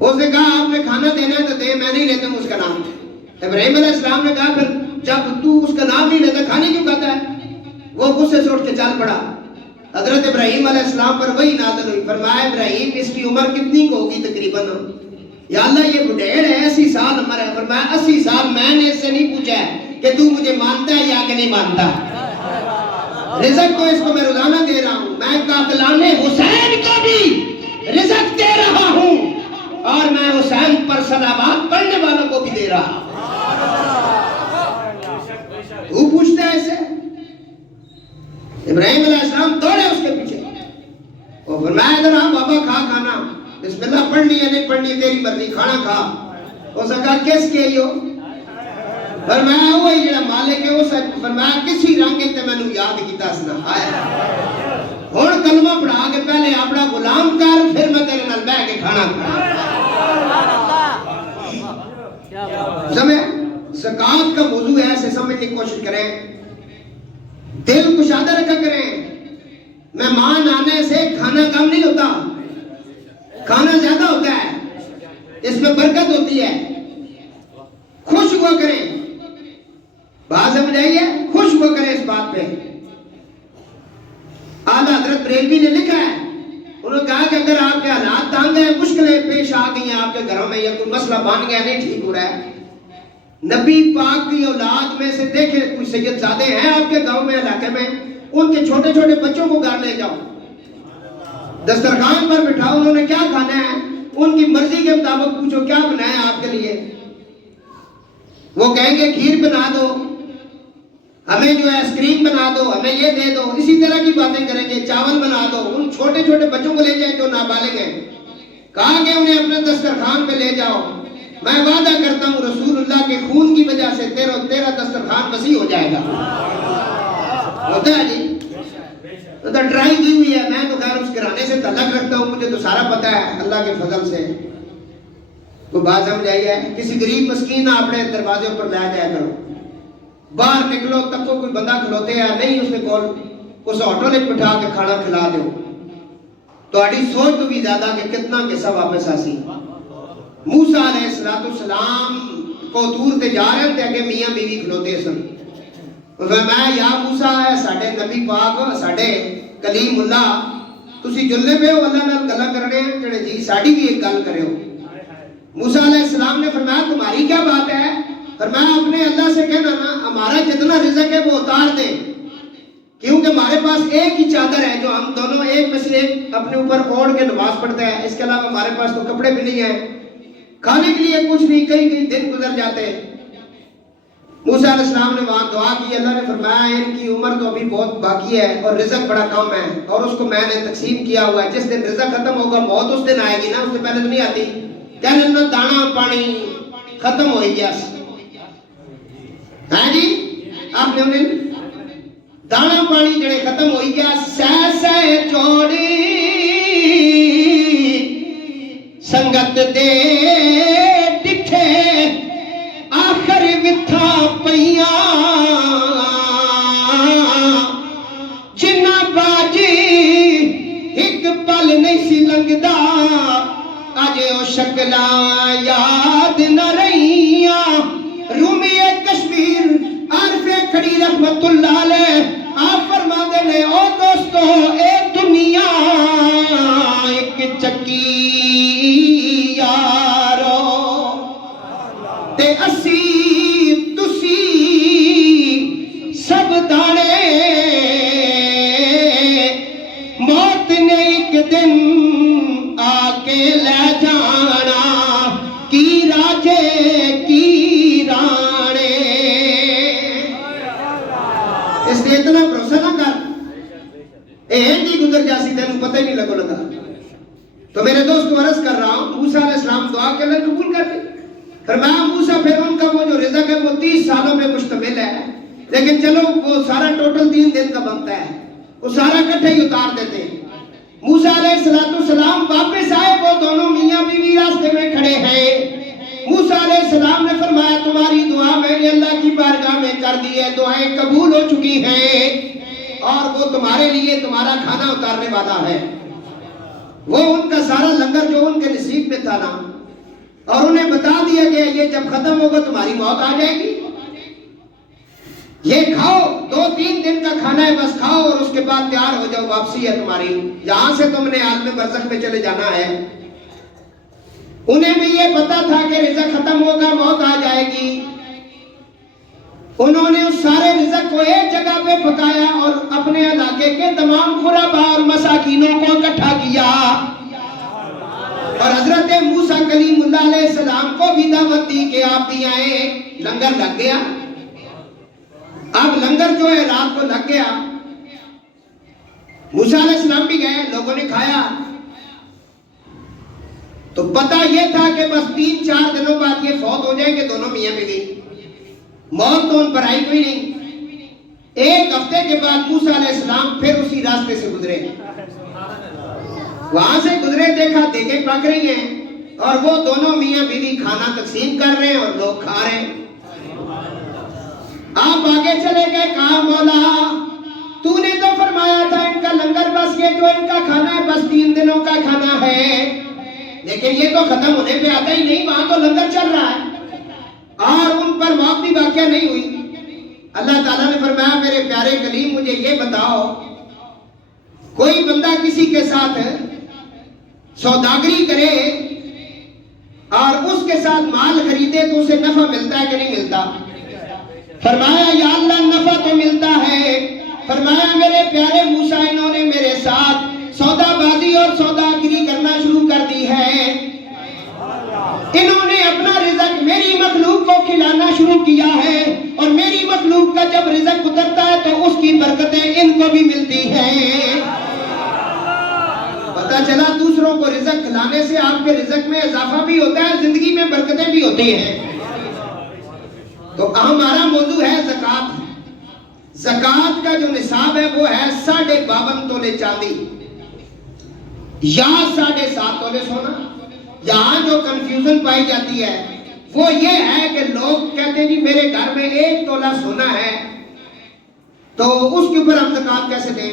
اس نے کہا آپ نے کھانا دینا ہے تو دے، میں نہیں لیتا ہوں اس کا نام۔ ابراہیم علیہ السلام نے کہا پھر جب تو اس کا نام نہیں لیتا کھانے کیوں کھاتا ہے؟ وہ غصے سے اٹھ کے چل پڑا۔ حضرت ابراہیم علیہ السلام پر وہی نازل ہوئی، فرمایا ابراہیم اس کی عمر کتنی کو ہوگی تقریباً؟ یا اللہ یہ بڈھیڑ ہے 80 سال عمر ہے۔ فرمایا 80 سال میں نے اس سے نہیں پوچھا ہے کہ تو مجھے مانتا ہے یا کہ نہیں مانتا، رزق تو اس کو میں روزانہ دے رہا ہوں، میں قاتلان حسین کو بھی رزق دے رہا ہوں اور میں حسین پر صلوات پڑھنے والوں کو بھی دے رہا ہوں۔ تو پوچھتا ہے اسے؟ ابراہیم علیہ السلام دوڑے اس کے پیچھے، وہ فرمایا ادھر ہاں بابا کھا کھانا۔ بسم اللہ پڑھنی ہے نہیں پڑھنی تیری مرضی کھانا کھا. اس نے کہا کس کے ہو؟ فرمایا وہی جڑا مالک ہے. اس نے فرمایا کسی رنگ تے میں نے یاد کیتا سنا آیا ہن کلمہ پڑھا کے پہلے اپنا غلام کر پھر میں تیرے نال بیٹھ کے کھانا کھا. سمجھ زکوٰۃ کا موضوع ہے ایسے سمجھنے کی کوشش کریں, دل کشادہ رکھا کریں. مہمان آنے سے کھانا کم نہیں ہوتا, کھانا زیادہ ہوتا ہے, اس میں برکت ہوتی ہے. خوش ہوا کریں, بات سمجھ آئیے, خوش ہوا کریں اس بات پہ. اعلیٰ حضرت بریلوی نے لکھا ہے, انہوں نے کہا کہ اگر آپ کے حالات تنگ ہیں, مشکلیں پیش آ گئی ہیں آپ کے گھروں میں, یا کوئی مسئلہ بن گیا نہیں ٹھیک ہو رہا ہے, نبی پاک کی اولاد میں سے دیکھیں کوئی سید زادے ہیں آپ کے گاؤں میں علاقے میں, ان کے چھوٹے چھوٹے بچوں کو گھر لے جاؤ, دسترخوان پر بٹھاؤ, انہوں نے کیا کھانا ہے ان کی مرضی کے مطابق پوچھو کیا بنایا آپ کے لیے, وہ کہیں گے کھیر بنا دو, ہمیں جو ہے آئس کریم بنا دو, ہمیں یہ دے دو, اسی طرح کی باتیں کریں گے, چاول بنا دو. ان چھوٹے چھوٹے بچوں کو لے جائیں جو نابالغ ہیں, کہا کہ انہیں اپنے دسترخوان پہ لے جاؤ, میں وعدہ کرتا ہوں رسول اللہ کے خون کی وجہ سے تیرا دسترخوان وسیع ہو جائے گا. ہوتا ہے جی, تو ڈرائنگ کی ہوئی ہے, میں تو خیر اس گھرانے سے تعلق رکھتا ہوں, مجھے تو سارا پتہ ہے اللہ کے فضل سے. تو بات سمجھ آئی ہے, کسی غریب مسکین اپنے دروازے پر لے جایا کرو, باہر نکلو تب کو کوئی بندہ کھلوتے ہیں نہیں, اس نے کول اس آٹو نے بٹھا کے کھانا کھلا دو, تو اڑی سوچ تو بھی زیادہ کہ کتنا قصہ واپس آسی. موسیٰ علیہ السلام کو دور تے جا رہے تھے, کہ میاں بیوی کھلوتے سن. فرمایا یا موسیٰ ہے ساڈے نبی پاک ساڈے کلیم اللہ, تسی جلنے پہ ہو اللہ نال گلا کرنے ہیں, کہ جی ساڈی بھی ایک گل کرے ہو. موسیٰ علیہ السلام نے فرمایا تمہاری کیا بات ہے؟ فرمایا اپنے اللہ سے کہنا نا ہمارا جتنا رزق ہے وہ اتار دے, کیونکہ ہمارے پاس ایک ہی چادر ہے جو ہم دونوں ایک میں سے ایک اپنے اوپر اوڑھ کے نماز پڑھتے ہیں, اس کے علاوہ ہمارے پاس تو کپڑے بھی نہیں ہیں, کھانے کے لیے کچھ نہیں, کئی کئی دن گزر جاتے. موسیٰ علیہ السلام نے وہاں دعا کی, اللہ نے فرمایا ان کی عمر تو ابھی بہت باقی ہے اور رزق بڑا کم ہے, اور اس کو میں نے تقسیم کیا ہوا ہے, جس دن رزق ختم ہوگا موت اس دن آئے گی نا, اس سے پہلے تو نہیں آتی. کہنے نا دانا پانی ختم ہو گیا ہے جی, آپ نے انہیں دانا پانی جڑے ختم ہو گیا, سہ سہ جوڑی سنگت دے ڈٹھے آخر وتھا پیاں, جنہ باجی ایک پل نہیں سی لنگدا, اج او شکلاں یاد نہ رہیاں. رومی کشمیر عارف کھڑی رحمت اللہ علیہ آپ فرماتے نے, او دوستو اے دنیا ایک چکی یارو تے اسی تسی سب دانے, موت نے ایک دن آ کے لے جانا, کی راجے کی رانے. اس نے اتنا بھروسہ نہ کر, ایک ہی گزر جاسی تینوں پتہ ہی نہیں لگا. تو میرے دوست کو عرض کر رہا ہوں, موسیٰ علیہ السلام دعا کے اللہ قبول کر لی. فرمایا موسیٰ پھر ان کا وہ جو رزق ہے وہ 30 سالوں میں مشتمل ہے, لیکن چلو وہ سارا ٹوٹل 3 دن کا بنتا ہے, وہ سارا کٹھے ہی اتار دیتے ہیں. موسیٰ علیہ السلام واپس آئے, وہ دونوں میاں بیوی راستے میں کھڑے ہیں. موسیٰ علیہ السلام نے فرمایا تمہاری دعا میں نے اللہ کی بارگاہ میں کر دی ہے, دعائیں قبول ہو چکی ہیں, اور وہ تمہارے لیے تمہارا کھانا اتارنے والا ہے. وہ ان کا سارا لنگر جو ان کے نصیب میں تھا نا, اور انہیں بتا دیا گیا یہ جب ختم ہوگا تمہاری موت آ جائے گی, یہ کھاؤ 2-3 دن کا کھانا ہے بس کھاؤ, اور اس کے بعد تیار ہو جاؤ, واپسی ہے تمہاری, جہاں سے تم نے عالم برزخ میں چلے جانا ہے. انہیں بھی یہ پتا تھا کہ رزق ختم ہوگا, موت آ جائے گی. انہوں نے اس سارے رزق کو ایک جگہ پہ پکایا اور اپنے علاقے کے تمام غربا اور مساکینوں کو اکٹھا کیا, اور حضرت موسیٰ کلیم اللہ علیہ السلام کو بھی دعوت دی کہ آپ بھی آئیں. لنگر لگ گیا, اب لنگر جو ہے رات کو لگ گیا. موسیٰ علیہ السلام بھی گئے, لوگوں نے کھایا. تو پتہ یہ تھا کہ بس 3-4 دنوں بعد یہ فوت ہو جائیں گے دونوں میاں بیوی، موت تو ان پر آئی کوئی نہیں۔ ایک ہفتے کے بعد موسیٰ علیہ السلام پھر اسی راستے سے گزرے، وہاں سے گزرے، دیکھا دیگیں پک رہی ہیں اور وہ دونوں میاں بیوی کھانا تقسیم کر رہے ہیں اور لوگ کھا رہے ہیں۔ آپ آگے چلے گئے، کہا مولا تو نے تو فرمایا تھا ان کا لنگر بس یہ جو ان کا کھانا ہے بس 3 دنوں کا کھانا ہے، لیکن یہ تو ختم ہونے پہ آتا ہی نہیں، وہاں تو لنگر چل رہا ہے اور ان پر موت بھی واقع نہیں ہوئی۔ اللہ تعالیٰ نے فرمایا میرے پیارے کلیم مجھے یہ بتاؤ، کوئی بندہ کسی کے ساتھ سوداگری کرے اور اس کے ساتھ مال خریدے تو اسے نفع ملتا ہے کہ نہیں ملتا؟ فرمایا یا اللہ نفع تو ملتا ہے۔ فرمایا میرے پیارے موسیٰ انہوں نے میرے ساتھ سودا بازی اور سوداگری کرنا شروع کر دی ہے، انہوں نے اپنا رزق میری مخلوق کو کھلانا شروع کیا ہے اور میری مخلوق کا جب رزق اترتا ہے تو اس کی برکتیں ان کو بھی ملتی ہیں۔ پتہ چلا دوسروں کو رزق کھلانے سے آپ کے رزق میں اضافہ بھی ہوتا ہے، زندگی میں برکتیں بھی ہوتی ہیں۔ تو ہمارا موضوع ہے زکوٰۃ۔ زکوٰۃ کا جو نصاب ہے وہ ہے 52.5 تولے چاندی یا 7.5 تولے سونا۔ یہاں جو کنفیوژن پائی جاتی ہے وہ یہ ہے کہ لوگ کہتے ہیں جی میرے گھر میں 1 تولہ سونا ہے تو اس کے اوپر ہم زکوٰۃ کیسے دیں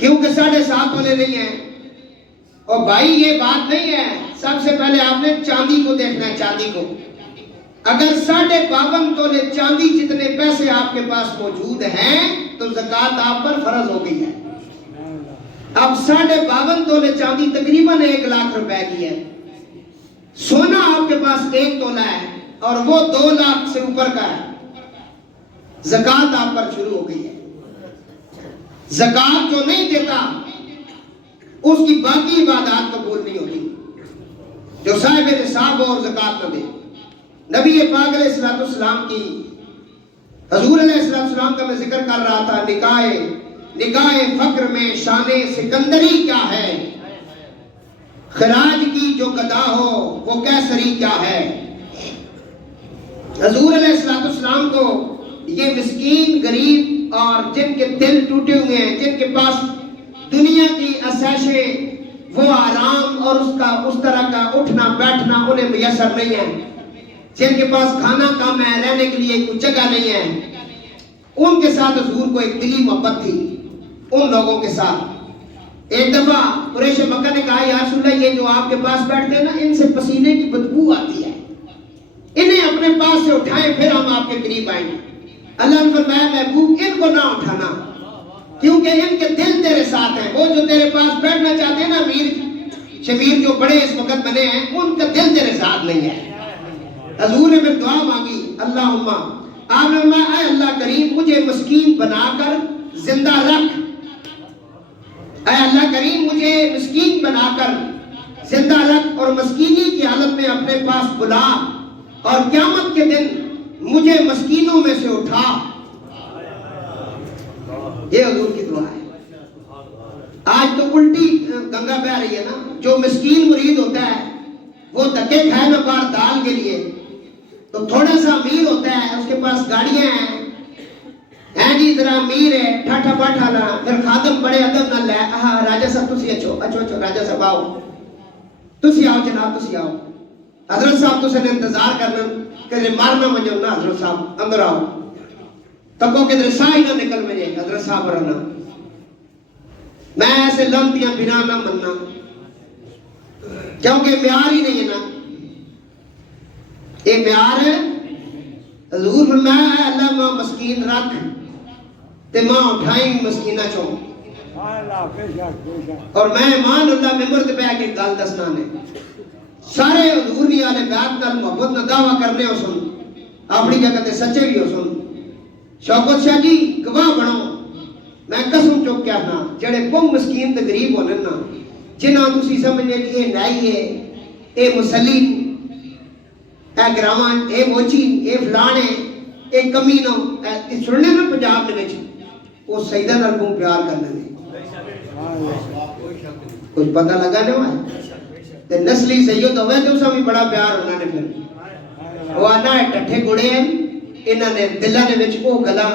کیونکہ 7.5 تولے نہیں ہے۔ اور بھائی یہ بات نہیں ہے، سب سے پہلے آپ نے چاندی کو دیکھنا ہے، چاندی کو۔ اگر 52.5 تولے چاندی جتنے پیسے آپ کے پاس موجود ہیں تو زکوٰۃ آپ پر فرض ہو گئی ہے۔ اب 52.5 تولے چاندی تقریباً 1 لاکھ روپے کی ہے، سونا آپ کے پاس 1 تولہ ہے اور وہ 2 لاکھ سے اوپر کا ہے، زکوٰۃ آپ پر شروع ہو گئی ہے۔ زکوٰۃ جو نہیں دیتا اس کی باقی عبادات قبول نہیں ہوتی، جو صاحب نصاب ہو اور زکوٰۃ نہ دے۔ نبی پاک علیہ السلام کی، حضور علیہ السلام کا میں ذکر کر رہا تھا، نگاہ فقر میں شان سکندری کیا ہے، خراج کی جو گدا ہو وہ کیسری کیا ہے۔ حضور علیہ السلام کو یہ مسکین غریب اور جن کے دل ٹوٹے ہوئے ہیں، جن کے پاس دنیا کی آسائشیں، وہ آرام اور اس طرح کا اٹھنا بیٹھنا انہیں میسر نہیں ہے، جن کے پاس کھانا کم ہے، رہنے کے لیے کوئی جگہ نہیں ہے، ان کے ساتھ حضور کو ایک دلی محبت تھی ان لوگوں کے ساتھ۔ ایک دفعہ قریش مکہ نے کہا یا رسول اللہ یہ جو آپ کے پاس بیٹھتے ہیں نا ان سے پسینے کی بدبو آتی ہے، انہیں اپنے پاس سے اٹھائیں پھر ہم آپ کے قریب آئیں گے۔ اللہ نے فرمایا محبوب ان کو نہ اٹھانا کیونکہ ان کے دل تیرے ساتھ ہیں، وہ جو تیرے پاس بیٹھنا چاہتے ہیں نا امیر شبیر جو بڑے اس وقت بنے ہیں ان کا دل تیرے ساتھ نہیں ہے۔ حضور نے پھر دعا مانگی، اللہم آپ نے فرمایا اے اللہ کریم مجھے مسکین بنا کر زندہ رکھ، اے اللہ کریم مجھے مسکین بنا کر زندہ رکھ اور مسکینی کی حالت میں اپنے پاس بلا اور قیامت کے دن مجھے مسکینوں میں سے اٹھا۔ یہ حضور کی دعا ہے۔ آج تو الٹی گنگا بہ رہی ہے نا، جو مسکین مرید ہوتا ہے وہ دھکے کھائے نہ بار دال کے لیے، تو تھوڑا سا امیر ہوتا ہے اس کے پاس گاڑیاں ہیں جی ذرا امیر ہے ٹھاٹھا باٹھا نا، پھر خادم بڑے ادب نہ لے راجہ صاحب تسی اچھو راجہ صاحب آؤ، تسی آؤ جناب تسی آؤ، حضرت صاحب تسی نے انتظار کرنا کہ مارنا مجھو نا، حضرت صاحب اندر آؤ تکو کہ ساہ ہی نہ نکل مجھے حضرت صاحب رہنا، میں ایسے لمتیاں بنا نہ مننا کیونکہ معیار ہی نہیں ہے نا، یہ معیار ہے۔ حضور فرمایا ہے اللہ ماں مسکین رکھ تے ماں اٹھائیں مسکینہ چوں، اور میں ایمان اللہ ممبر تے پہ کے گل دسنا نے سارے حضور دی آلے بیعت نال محبت نہ دعویٰ کرنے ہو سن، اپنی جگہ تے سچے بھی ہو سن۔ شوکت شاہ جی گواہ بنو، میں قسم چوک کیا نا جڑے بہت مسکین تے غریب ہونے نا، جنہاں تسی سمجھنے کہ یہ نائی ہے، اے مسلم، اے گرامان، اے موچی، اے فلانے، اے کمینو، اے سننے نا پنجاب نے بچ وہ سیدہ نرگوں پیار کرنے دے، کچھ پتہ لگا نہیں ہوا ہے۔ تے نسلی سید ہوئے تو اسا بھی بڑا پیار ہونا نے پھر وہ آنا ہے ٹھٹھے گڑے ہیں انہاں نے دلہ نے وچ او گلا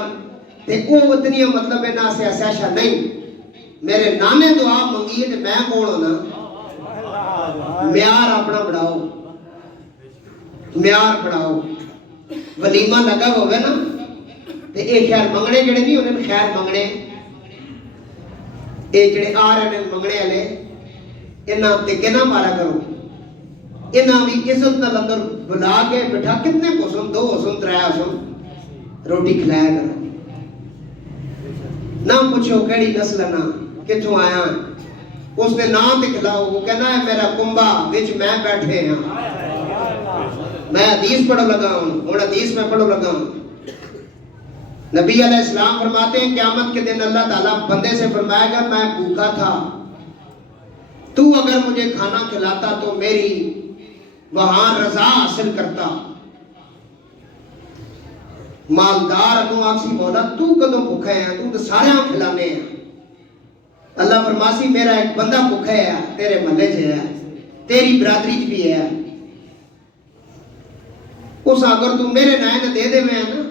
تے او اتنی مطلب ہے نا سے اسیشا نہیں میرے نانے دعا منگی تے میں کون ہونا میار اپنا بڑھاؤ میار بڑھاؤ ولیمہ لگا ہوئے نا تے اے خیر منگنے جڑے نہیں انہیں خیر منگنے اے جڑے آ رہے ہیں منگنے والے انہاں تے کہنا مارا کرو انہاں بھی عزت نال اندر بلا کے بٹھا کتنے قسم دو قسم ترے قسم روٹی کھلایا کرو نہ پوچھو کیڑی نسل نہ کتھوں آیا اس نے نام تے کھلاؤ وہ کہنا ہے میرا کنبا وچ میں بیٹھے ہیں میں حدیث پڑھو لگا ہوں حدیث میں پڑھو لگا ہوں نبی علیہ السلام فرماتے ہیں قیامت کے دن اللہ تعالیٰ بندے سے فرمائے گا میں بھوکا تھا تو اگر مجھے کھانا کھلاتا تو میری وہاں رضا حاصل کرتا مالدار انو آکسی مولا تو کدوں بھوکے ہیں تو سارے ہم کھلانے ہیں اللہ فرماسی میرا ایک بندہ بھوکے ہے تیرے محلے سے ہے تیری برادری بھی ہے اس اگر تو میرے نائن دے دے میں نا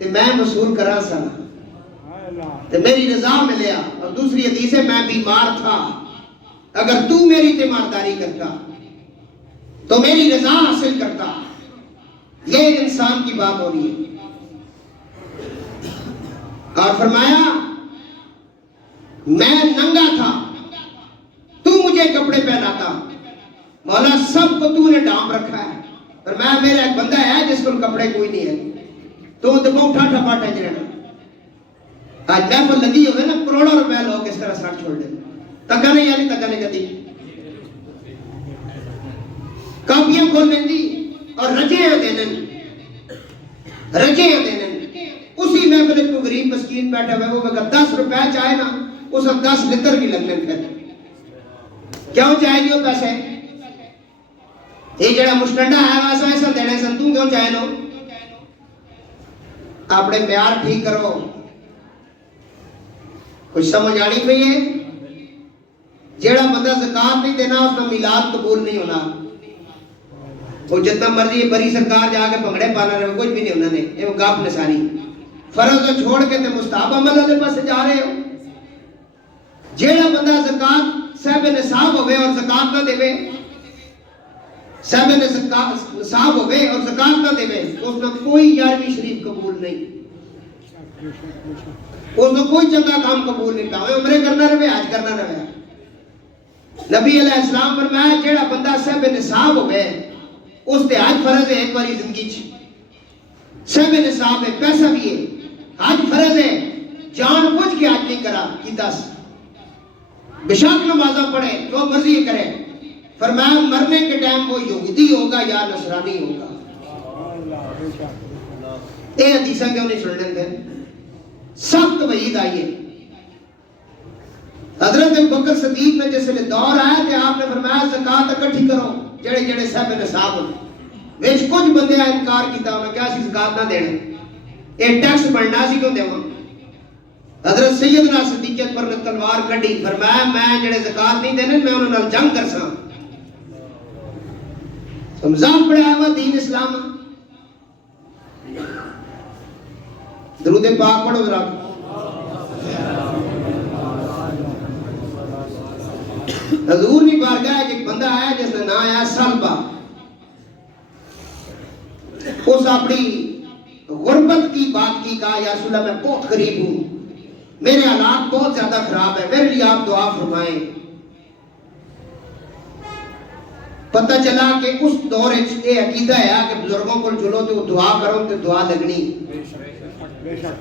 تے میں وصول کرا سنا تے میری رضا ملیا اور دوسری حدیث ہے میں بیمار تھا اگر تو میری تیمارداری کرتا تو میری رضا حاصل کرتا یہ ایک انسان کی بات ہو رہی ہے اور فرمایا میں ننگا تھا تو مجھے کپڑے پہناتا مولا سب کو تو نے ڈانپ رکھا ہے اور میں میرا ایک بندہ ہے جس کو کپڑے کوئی نہیں ہے تو دبا اٹھا ٹھپا ٹھج رہنا آج محفل لگی ہوئے نا کروڑوں روپے لوگ اس طرح سڑ چھوڑ دیں تکا نہیں یعنی تکا نہیں کہتی کاپیاں کھول لیں دی اور رجیاں دینن اسی محفل کو غریب مسکین بیٹھا ہوئے وہ اگر 10 روپے چاہے نا اس وقت 10 لیٹر بھی لگنے پھر کیوں چاہے دیو پیسے یہ جڑا مشکنڈا ہے واسا ایسا دینے سن تو کیوں چاہے نو اپنے معیار ٹھیک کرو کچھ سمجھ آنی پئی ہے جیڑا بندہ زکات نہیں دینا اس کا میلاد قبول نہیں ہونا وہ جتنا مرضی بری سرکار جا کے پنگڑے پانا رہے کچھ بھی نہیں ہونا نے یہ وہ گاپ نساری فرض تو چھوڑ کے تے مستحب عمل والے پاس جا رہے ہو جیڑا بندہ زکات صاحب نصاب ہوئے اور زکات نہ دے صاحب نصاب ہوئے اور زکات نہ دے اس میں کوئی 11ویں شریف قبول نہیں اس میں کوئی چنگا کام قبول نہیں پاوے عمرے کرنا رہے حج کرنا رہے نبی علیہ السلام فرمایا جیڑا بندہ صاحب نصاب ہوئے اس تے حج فرض ہے ایک باری زندگی صاحب نصاب ہے پیسہ بھی ہے حج فرض ہے جان بوجھ کے حج نہیں کرا کی 10 بشاک نمازہ پڑھے جو مرضی کرے فرمایا مرنے کے ٹائم وہ یہودی ہوگا یا نصرانی ہوگا اے حدیثہ کیوں نہیں سن لیتے سخت وعید آئی ہے حضرت بکر صدیق نے جیسے دور آیا تھے آپ نے فرمایا زکات اکٹھی کرو جڑے جڑے صاحب نصاب ہو وچ کچھ بندے انکار کیتا انہاں کیا سی زکات نہ دینے اے ٹیکس بننا سی کیوں دیواں حضرت سیدنا صدیق اکبر نے تلوار کڈی فرمایا میں جڑے زکات نہیں دینے میں انہاں نال جنگ کرساں رمضان پڑھا ہوا دین اسلام درود پاک پڑھو ذرا حضور نے بارگاہ ایک بندہ آیا جس کا نام آیا سلبہ اس اپنی غربت کی بات کی کہا یا رسول اللہ میں بہت غریب ہوں میرے حالات بہت زیادہ خراب ہے میرے لیے آپ دعا فرمائیں پتہ چلا کہ اس دور یہ عقیدہ ہے کہ بزرگوں کو چلو تو دعا کرو تو دعا لگنی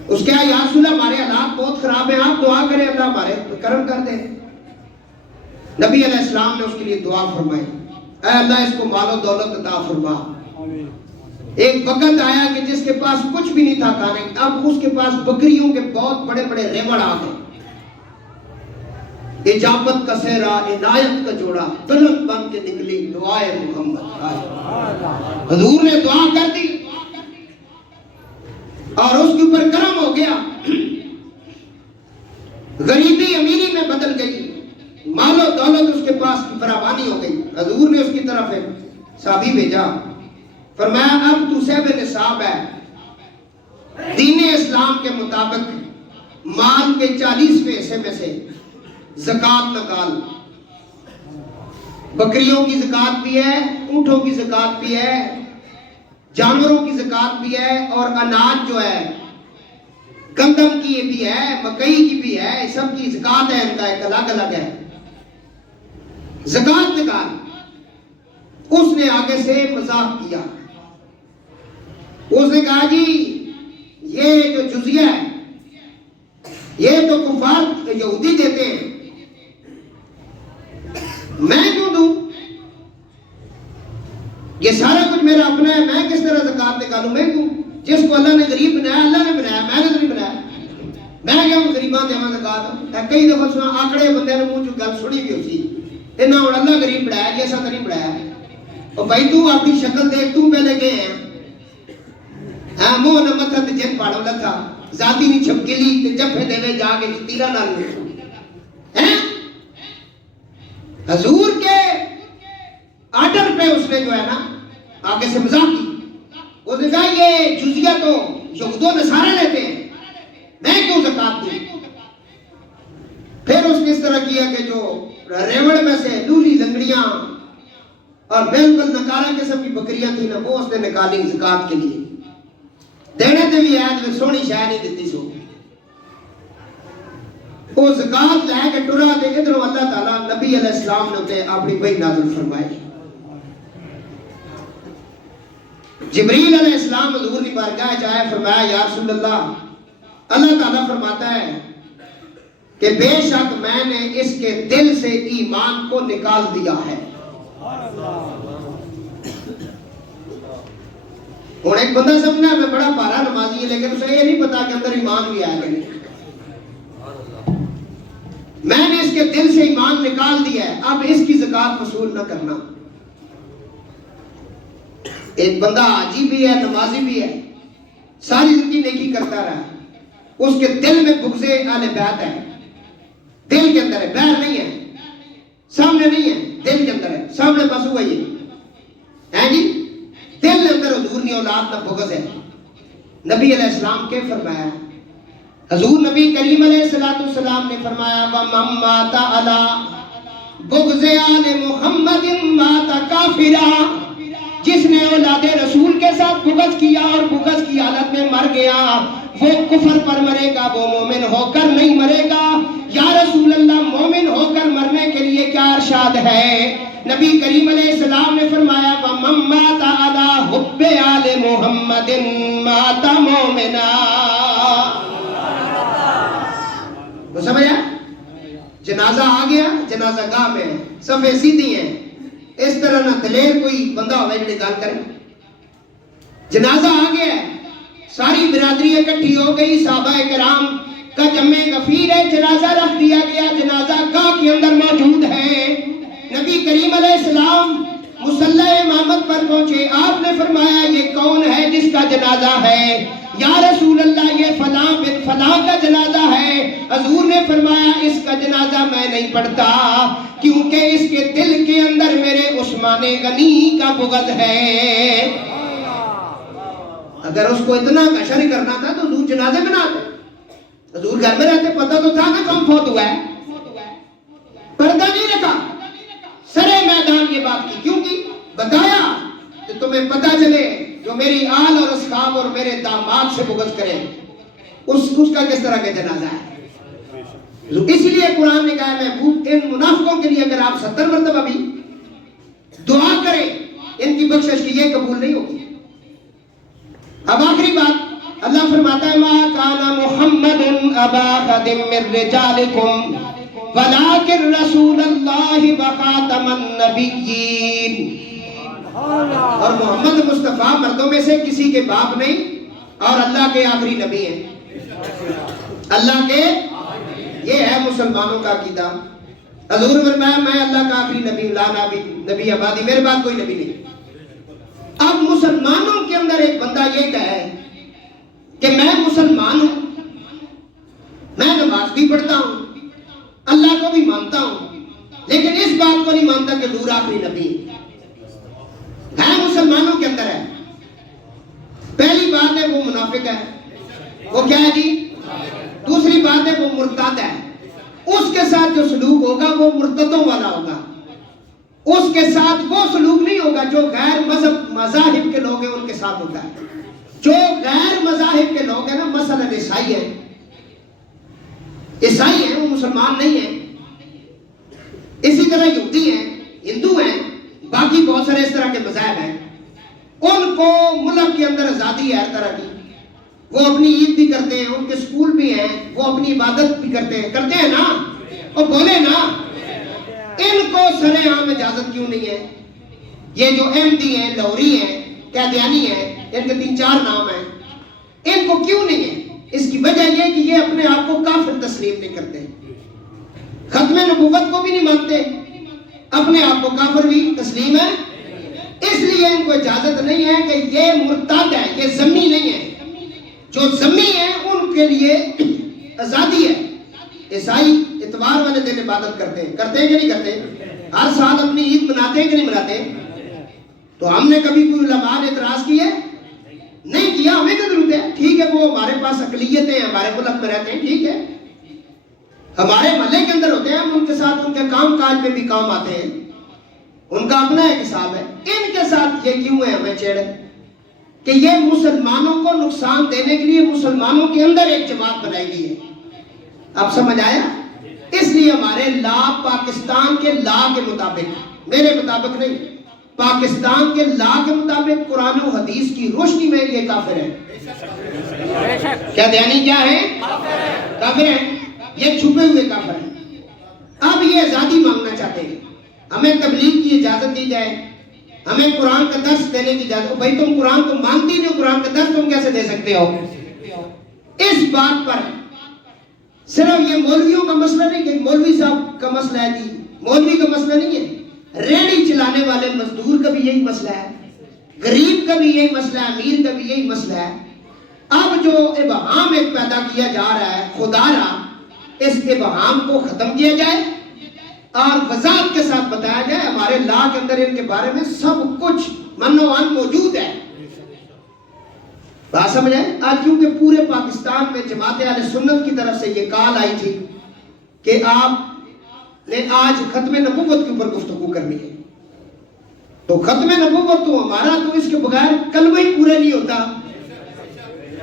اس کہا یا رسول اللہ ہمارے حالات بہت خراب ہیں آپ دعا کریں اللہ ہمارے کرم کر دے نبی علیہ السلام نے اس کے لیے دعا فرمائی اے اللہ اس کو مال و دولت عطا فرما ایک وقت آیا کہ جس کے پاس کچھ بھی نہیں تھا کھانے اب اس کے پاس بکریوں کے بہت بڑے بڑے ریوڑ آ گئے اجابت کا سہرا عنایت کا جوڑا دلت بن کے نکلی دعائے محمد حضور نے دعا کر دی اور اس کے اوپر کرم ہو گیا غریبی امیری میں بدل گئی مال و دولت اس کے پاس فراوانی ہو گئی حضور نے اس کی طرف ایک صحابی بھیجا، فرمایا اب تو صاحب نصاب ہے، دین اسلام کے مطابق مال کے 40ویں حصے میں سے زکوٰۃ نکال۔ بکریوں کی زکوٰۃ بھی ہے، اونٹوں کی زکوٰۃ بھی ہے، جانوروں کی زکوٰۃ بھی ہے، اور اناج جو ہے گندم کی بھی ہے، مکئی کی بھی ہے، سب کی زکوٰۃ ہے، ان کا ایک الگ الگ ہے، زکوٰۃ نکال۔ اس نے آگے سے مذاق کیا، اس نے کہا جی یہ جو جزیہ ہے یہ تو کفار یہودی دیتے ہیں، میں کیوں دوں؟ یہ سارا کچھ میرا اپنا ہے، میں کس طرح زکوٰۃ نکالوں؟ میں کیوں؟ جس کو اللہ نے غریب بنایا اللہ نے بنایا، میں نے نہیں بنایا، میں کیا غریباں دیواں زکوٰۃ؟ کئی دفعہ سنا آکڑے بندے نے منہ چ گل سنی بھی ہوتی انہاں ہن اللہ غریب بنایا جی ایسا تو نہیں بنایا۔ اور بھائی تو اپنی شکل دیکھ، تو پہلے گئے ہیں ہاں منہ نہ متھا تے جن پاڑو لتھا ذاتی نہیں چھپکلی تے جفے دے جا کے تیرا نال ہیں حضور کے آرڈر پہ اس نے جو ہے نا آگے سے مذاق کی، اس نے کہا یہ جزیہ تو یہود و نصارہ لیتے ہیں، میں کیوں زکوٰۃ دوں؟ پھر اس نے اس طرح کیا کہ جو ریوڑ میں سے لولی لنگڑیاں اور بالکل نکارہ قسم کی بکریاں تھیں نا وہ اس نے نکالی زکوٰۃ کے لیے، دینے تے بھی آج میں سونی شاہ نہیں دیتی سو وہ زکوٰۃ لے کے ٹرا تے ادھروں اللہ تعالیٰ نبی علیہ السلام نے اپنی وحی نازل فرمائی۔ جبریل علیہ السلام حضور کی بارگاہ جائے، فرمایا یا رسول اللہ تعالیٰ فرماتا ہے کہ بے شک میں نے اس کے دل سے ایمان کو نکال دیا ہے۔ اور ایک بندہ سمجھنا میں بڑا پارا نمازی ہے لیکن اسے یہ نہیں پتا کہ اندر ایمان بھی آیا کہ نہیں۔ میں نے اس کے دل سے ایمان نکال دیا ہے، اب اس کی زکوٰۃ وصول نہ کرنا۔ ایک بندہ حاجی بھی ہے، نمازی بھی ہے، ساری زندگی نیکی کرتا رہا، اس کے دل میں بغض اہل بیت ہے، دل کے اندر ہے، باہر نہیں ہے، سامنے نہیں ہے، دل کے اندر ہے، سامنے بس ہوا یہ ہے جی، دل کے اندر حضور نے اولاد نہ بغض ہے۔ نبی علیہ السلام کے فرمایا، حضور نبی کریم علیہ السلام نے فرمایا وَمَن مَاتَ عَلَى بُغْضِ آلِ مُحَمَّدٍ مَاتَ كَافِرًا، جس نے اولاد رسول کے ساتھ بغض کیا اور بغض کی حالت میں مر گیا وہ کفر پر مرے گا، وہ مومن ہو کر نہیں مرے گا۔ یا رسول اللہ مومن ہو کر مرنے کے لیے کیا ارشاد ہے؟ نبی کریم علیہ السلام نے فرمایا وَمَن مَاتَ عَلَى حُبِّ آلِ مُحَمَّدٍ مَاتَ مُؤْمِنًا۔ وہ سمجھا؟ جنازہ آ گیا، جنازہ گاہ میں صفیں سیدھی ہیں، اس طرح نہ دلیر کوئی بندہ ہوئے جڑے گال کرے۔ جنازہ آ گیا، ساری برادری اکٹھی ہو گئی، صحابہ کرام کا جمع غفیر ہے، جنازہ رکھ دیا گیا، جنازہ گاہ کے اندر موجود ہے۔ نبی کریم علیہ السلام مصلی امامت پر پہنچے، آپ نے فرمایا یہ کون ہے جس کا جنازہ ہے؟ یا رسول اللہ یہ فلاں بن فلاں کا جنازہ ہے۔ حضور نے فرمایا اس کا جنازہ میں نہیں پڑھتا کیونکہ اس کے دل کے اندر میرے عثمان غنی کا بغض ہے۔ اگر اس کو اتنا کشر کرنا تھا تو حضور جنازے بناتے، حضور گھر میں رہتے، پتہ تو تھا کہ کم فوت ہوا ہے، پردہ نہیں رکھا، سرے میدان یہ بات کی کیوں کی؟ بتایا کہ تمہیں پتہ چلے جو میری آل اور اصحاب اور میرے داماد سے بغض کرے اس کا کس طرح کا جنازہ ہے۔ اسی لیے قرآن نے کہا محبوب ان منافقوں کے لیے اگر آپ 70 مرتبہ بھی دعا کریں ان کی بخشش کی یہ قبول نہیں ہوگی۔ اب آخری بات اللہ فرماتا ہے ما کان محمد ابا احد من رجالکم ولکن رسول اللہ وخاتم النبیین، اور محمد مصطفیٰ مردوں میں سے کسی کے باپ نہیں اور اللہ کے آخری نبی ہیں، اللہ کے، یہ ہے مسلمانوں کا عقیدہ۔ حضور فرمایا میں اللہ کا آخری نبی، لا نبی آبادی، میرے بعد کوئی نبی نہیں۔ اب مسلمانوں کے اندر ایک بندہ یہ کہے کہ میں مسلمان ہوں، میں نماز بھی پڑھتا ہوں، اللہ کو بھی مانتا ہوں، لیکن اس بات کو نہیں مانتا کہ حضور آخری نبی ہے، مسلمانوں کے اندر ہے۔ پہلی بات ہے وہ منافق ہے، وہ کیا ہے جی؟ دوسری بات ہے وہ مرتد ہے، اس کے ساتھ جو سلوک ہوگا وہ مرتدوں والا ہوگا، اس کے ساتھ وہ سلوک نہیں ہوگا جو غیر مذاہب کے لوگ ہیں ان کے ساتھ ہوتا ہے۔ جو غیر مذاہب کے لوگ ہیں نا، مثلا عیسائی ہیں، عیسائی ہیں، وہ مسلمان نہیں ہیں، اسی طرح یہودی ہیں، ہندو ہیں، باقی بہت سارے اس طرح کے مذاہب ہیں، ان کو ملک کے اندر آزادی ہے ہر طرح کی، وہ اپنی عید بھی کرتے ہیں، ان کے سکول بھی ہیں، وہ اپنی عبادت بھی کرتے ہیں نا، اور بولے نا، ان کو سرے عام اجازت کیوں نہیں ہے؟ یہ جو احمدی ہیں، لوری ہیں، قادیانی ہیں، ان کے 3-4 نام ہیں، ان کو کیوں نہیں ہے؟ اس کی وجہ یہ کہ یہ اپنے آپ کو کافر تسلیم نہیں کرتے، ختم نبوت کو بھی نہیں مانتے، اپنے آپ کو کافر بھی تسلیم ہے، اس لیے ان کو اجازت نہیں ہے کہ یہ مرتد ہے، یہ ذمی نہیں ہے۔ جو ذمی ہیں ان کے لیے آزادی ہے۔ عیسائی اتوار والے دن عبادت کرتے ہیں کہ نہیں کرتے؟ ہر سال اپنی عید مناتے ہیں کہ نہیں مناتے؟ تو ہم نے کبھی کوئی علماء نے اعتراض کیا نہیں کیا، ہمیں کیا ضرورت ہے؟ ٹھیک ہے، وہ ہمارے پاس اقلیتیں ہیں، ہمارے ملک میں رہتے ہیں، ٹھیک ہے، ہمارے محلے کے اندر ہوتے ہیں، ہم ان کے ساتھ ان کے کام کاج میں بھی کام آتے ہیں، ان کا اپنا ایک حساب ہے۔ ان کے ساتھ یہ کیوں ہے ہمیں چھیڑ کہ یہ مسلمانوں کو نقصان دینے کے لیے مسلمانوں کے اندر ایک جماعت بنائی گئی ہے؟ اب سمجھ آیا؟ اس لیے ہمارے لا پاکستان کے لا کے مطابق، میرے مطابق نہیں، پاکستان کے لا کے مطابق قرآن و حدیث کی روشنی میں یہ کافر ہے۔ کیا دیانی کیا ہے؟ کافر ہیں، یہ چھپے ہوئے کافر ہیں۔ اب یہ آزادی مانگنا چاہتے ہیں، ہمیں تبلیغ کی اجازت دی جائے، ہمیں قرآن کا درس دینے کی اجازت۔ بھائی تم قرآن کو مانتی نہیں، قرآن کا درس تم کیسے دے سکتے ہو؟ اس بات پر صرف یہ مولویوں کا مسئلہ نہیں کہ مولوی صاحب کا مسئلہ ہے جی، مولوی کا مسئلہ نہیں ہے، ریڑھی چلانے والے مزدور کا بھی یہی مسئلہ ہے، غریب کا بھی یہی مسئلہ ہے، امیر کا بھی یہی مسئلہ ہے۔ اب جو ابہام ایک پیدا کیا جا رہا ہے خدا را، اس ابہام کو ختم کیا جائے اور وضاحت کے ساتھ بتایا جائے۔ ہمارے لا کے اندر ان کے بارے میں سب کچھ منوان موجود ہے، بات سمجھ آئے؟ آج کیونکہ پورے پاکستان میں جماعت اہل سنت کی طرف سے یہ کال آئی تھی کہ آپ نے آج ختم نبوت کے اوپر گفتگو کرنی ہے، تو ختم نبوت تو ہمارا تو اس کے بغیر کلمہ ہی پورا نہیں ہوتا۔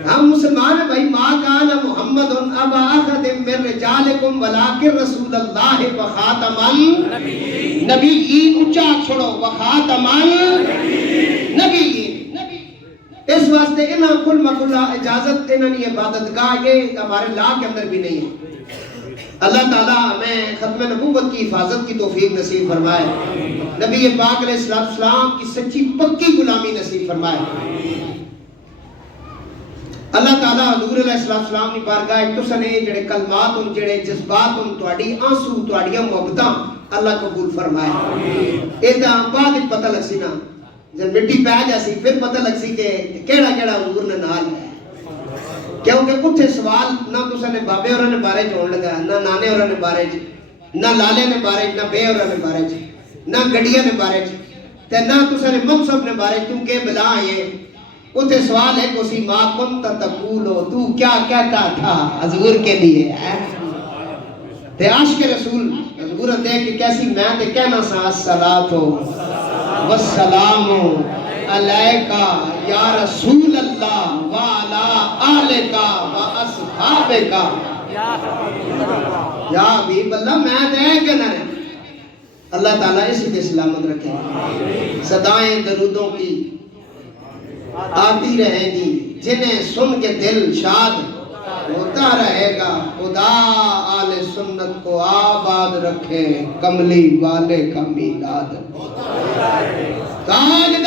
ہم مسلمان ہیں بھائی، ما کان محمد ابا احد من رجالکم ولکن رسول اللہ وخاتم النبیین، اونچا چھوڑو، وخاتم النبیین۔ اس واسطے انہاں کل مکلہ اجازت، انہاں نے عبادت گاہ یہ ہمارے لا کے اندر بھی نہیں ہے۔ اللہ تعالیٰ ہمیں ختم نبوت کی حفاظت کی توفیق نصیب فرمائے، نبی پاک علیہ السلام کی سچی پکی غلامی نصیب فرمائے۔ اللہ تعالیٰ حضور علیہ السلام کی بارگاہ تساں نے جڑے کلمات ان جڑے جذبات ان تواڈی آنسو تواڈیاں محبتاں اللہ قبول فرمائے۔ ایدا بعد پتہ لگ سی نا، جب مٹی پہ جاسی پھر پتہ لگ سی کہ کیڑا کیڑا حضور نے نال ہے، کیونکہ اتھے سوال نہ تساں نے بابے ہوراں نے بارے چ ہون لگا، نہ نانے ہوراں نے بارے چ، نہ لالے نے بارے چ، نہ بے ہوراں نے بارے چ، نہ گڈیاں نے بارے چ، تے نہ تساں نے منصب نے بارے چ، کیونکہ بلا یہ اتھے سوال ہے کہ اسی ما کنت تقولو، تو کیا کہتا تھا حضور کے لیے ہے؟ تے عاشق رسول حضور دیکھ کہ کیسی میں تے کہنا سا الصلاۃ والسلام علیکا یا رسول اللہ وعلا آلکا واصحابکا یا حبیب اللہ، میں تے کہنا ہے۔ اللہ تعالیٰ اسی کے سلامت رکھے، صدائیں درودوں کی آتی رہیں گی، جنہیں سن کے دل شاد ہوتا رہے گا۔ خدا آل سنت کو آباد رکھے، کملی والے کا میلاد تاج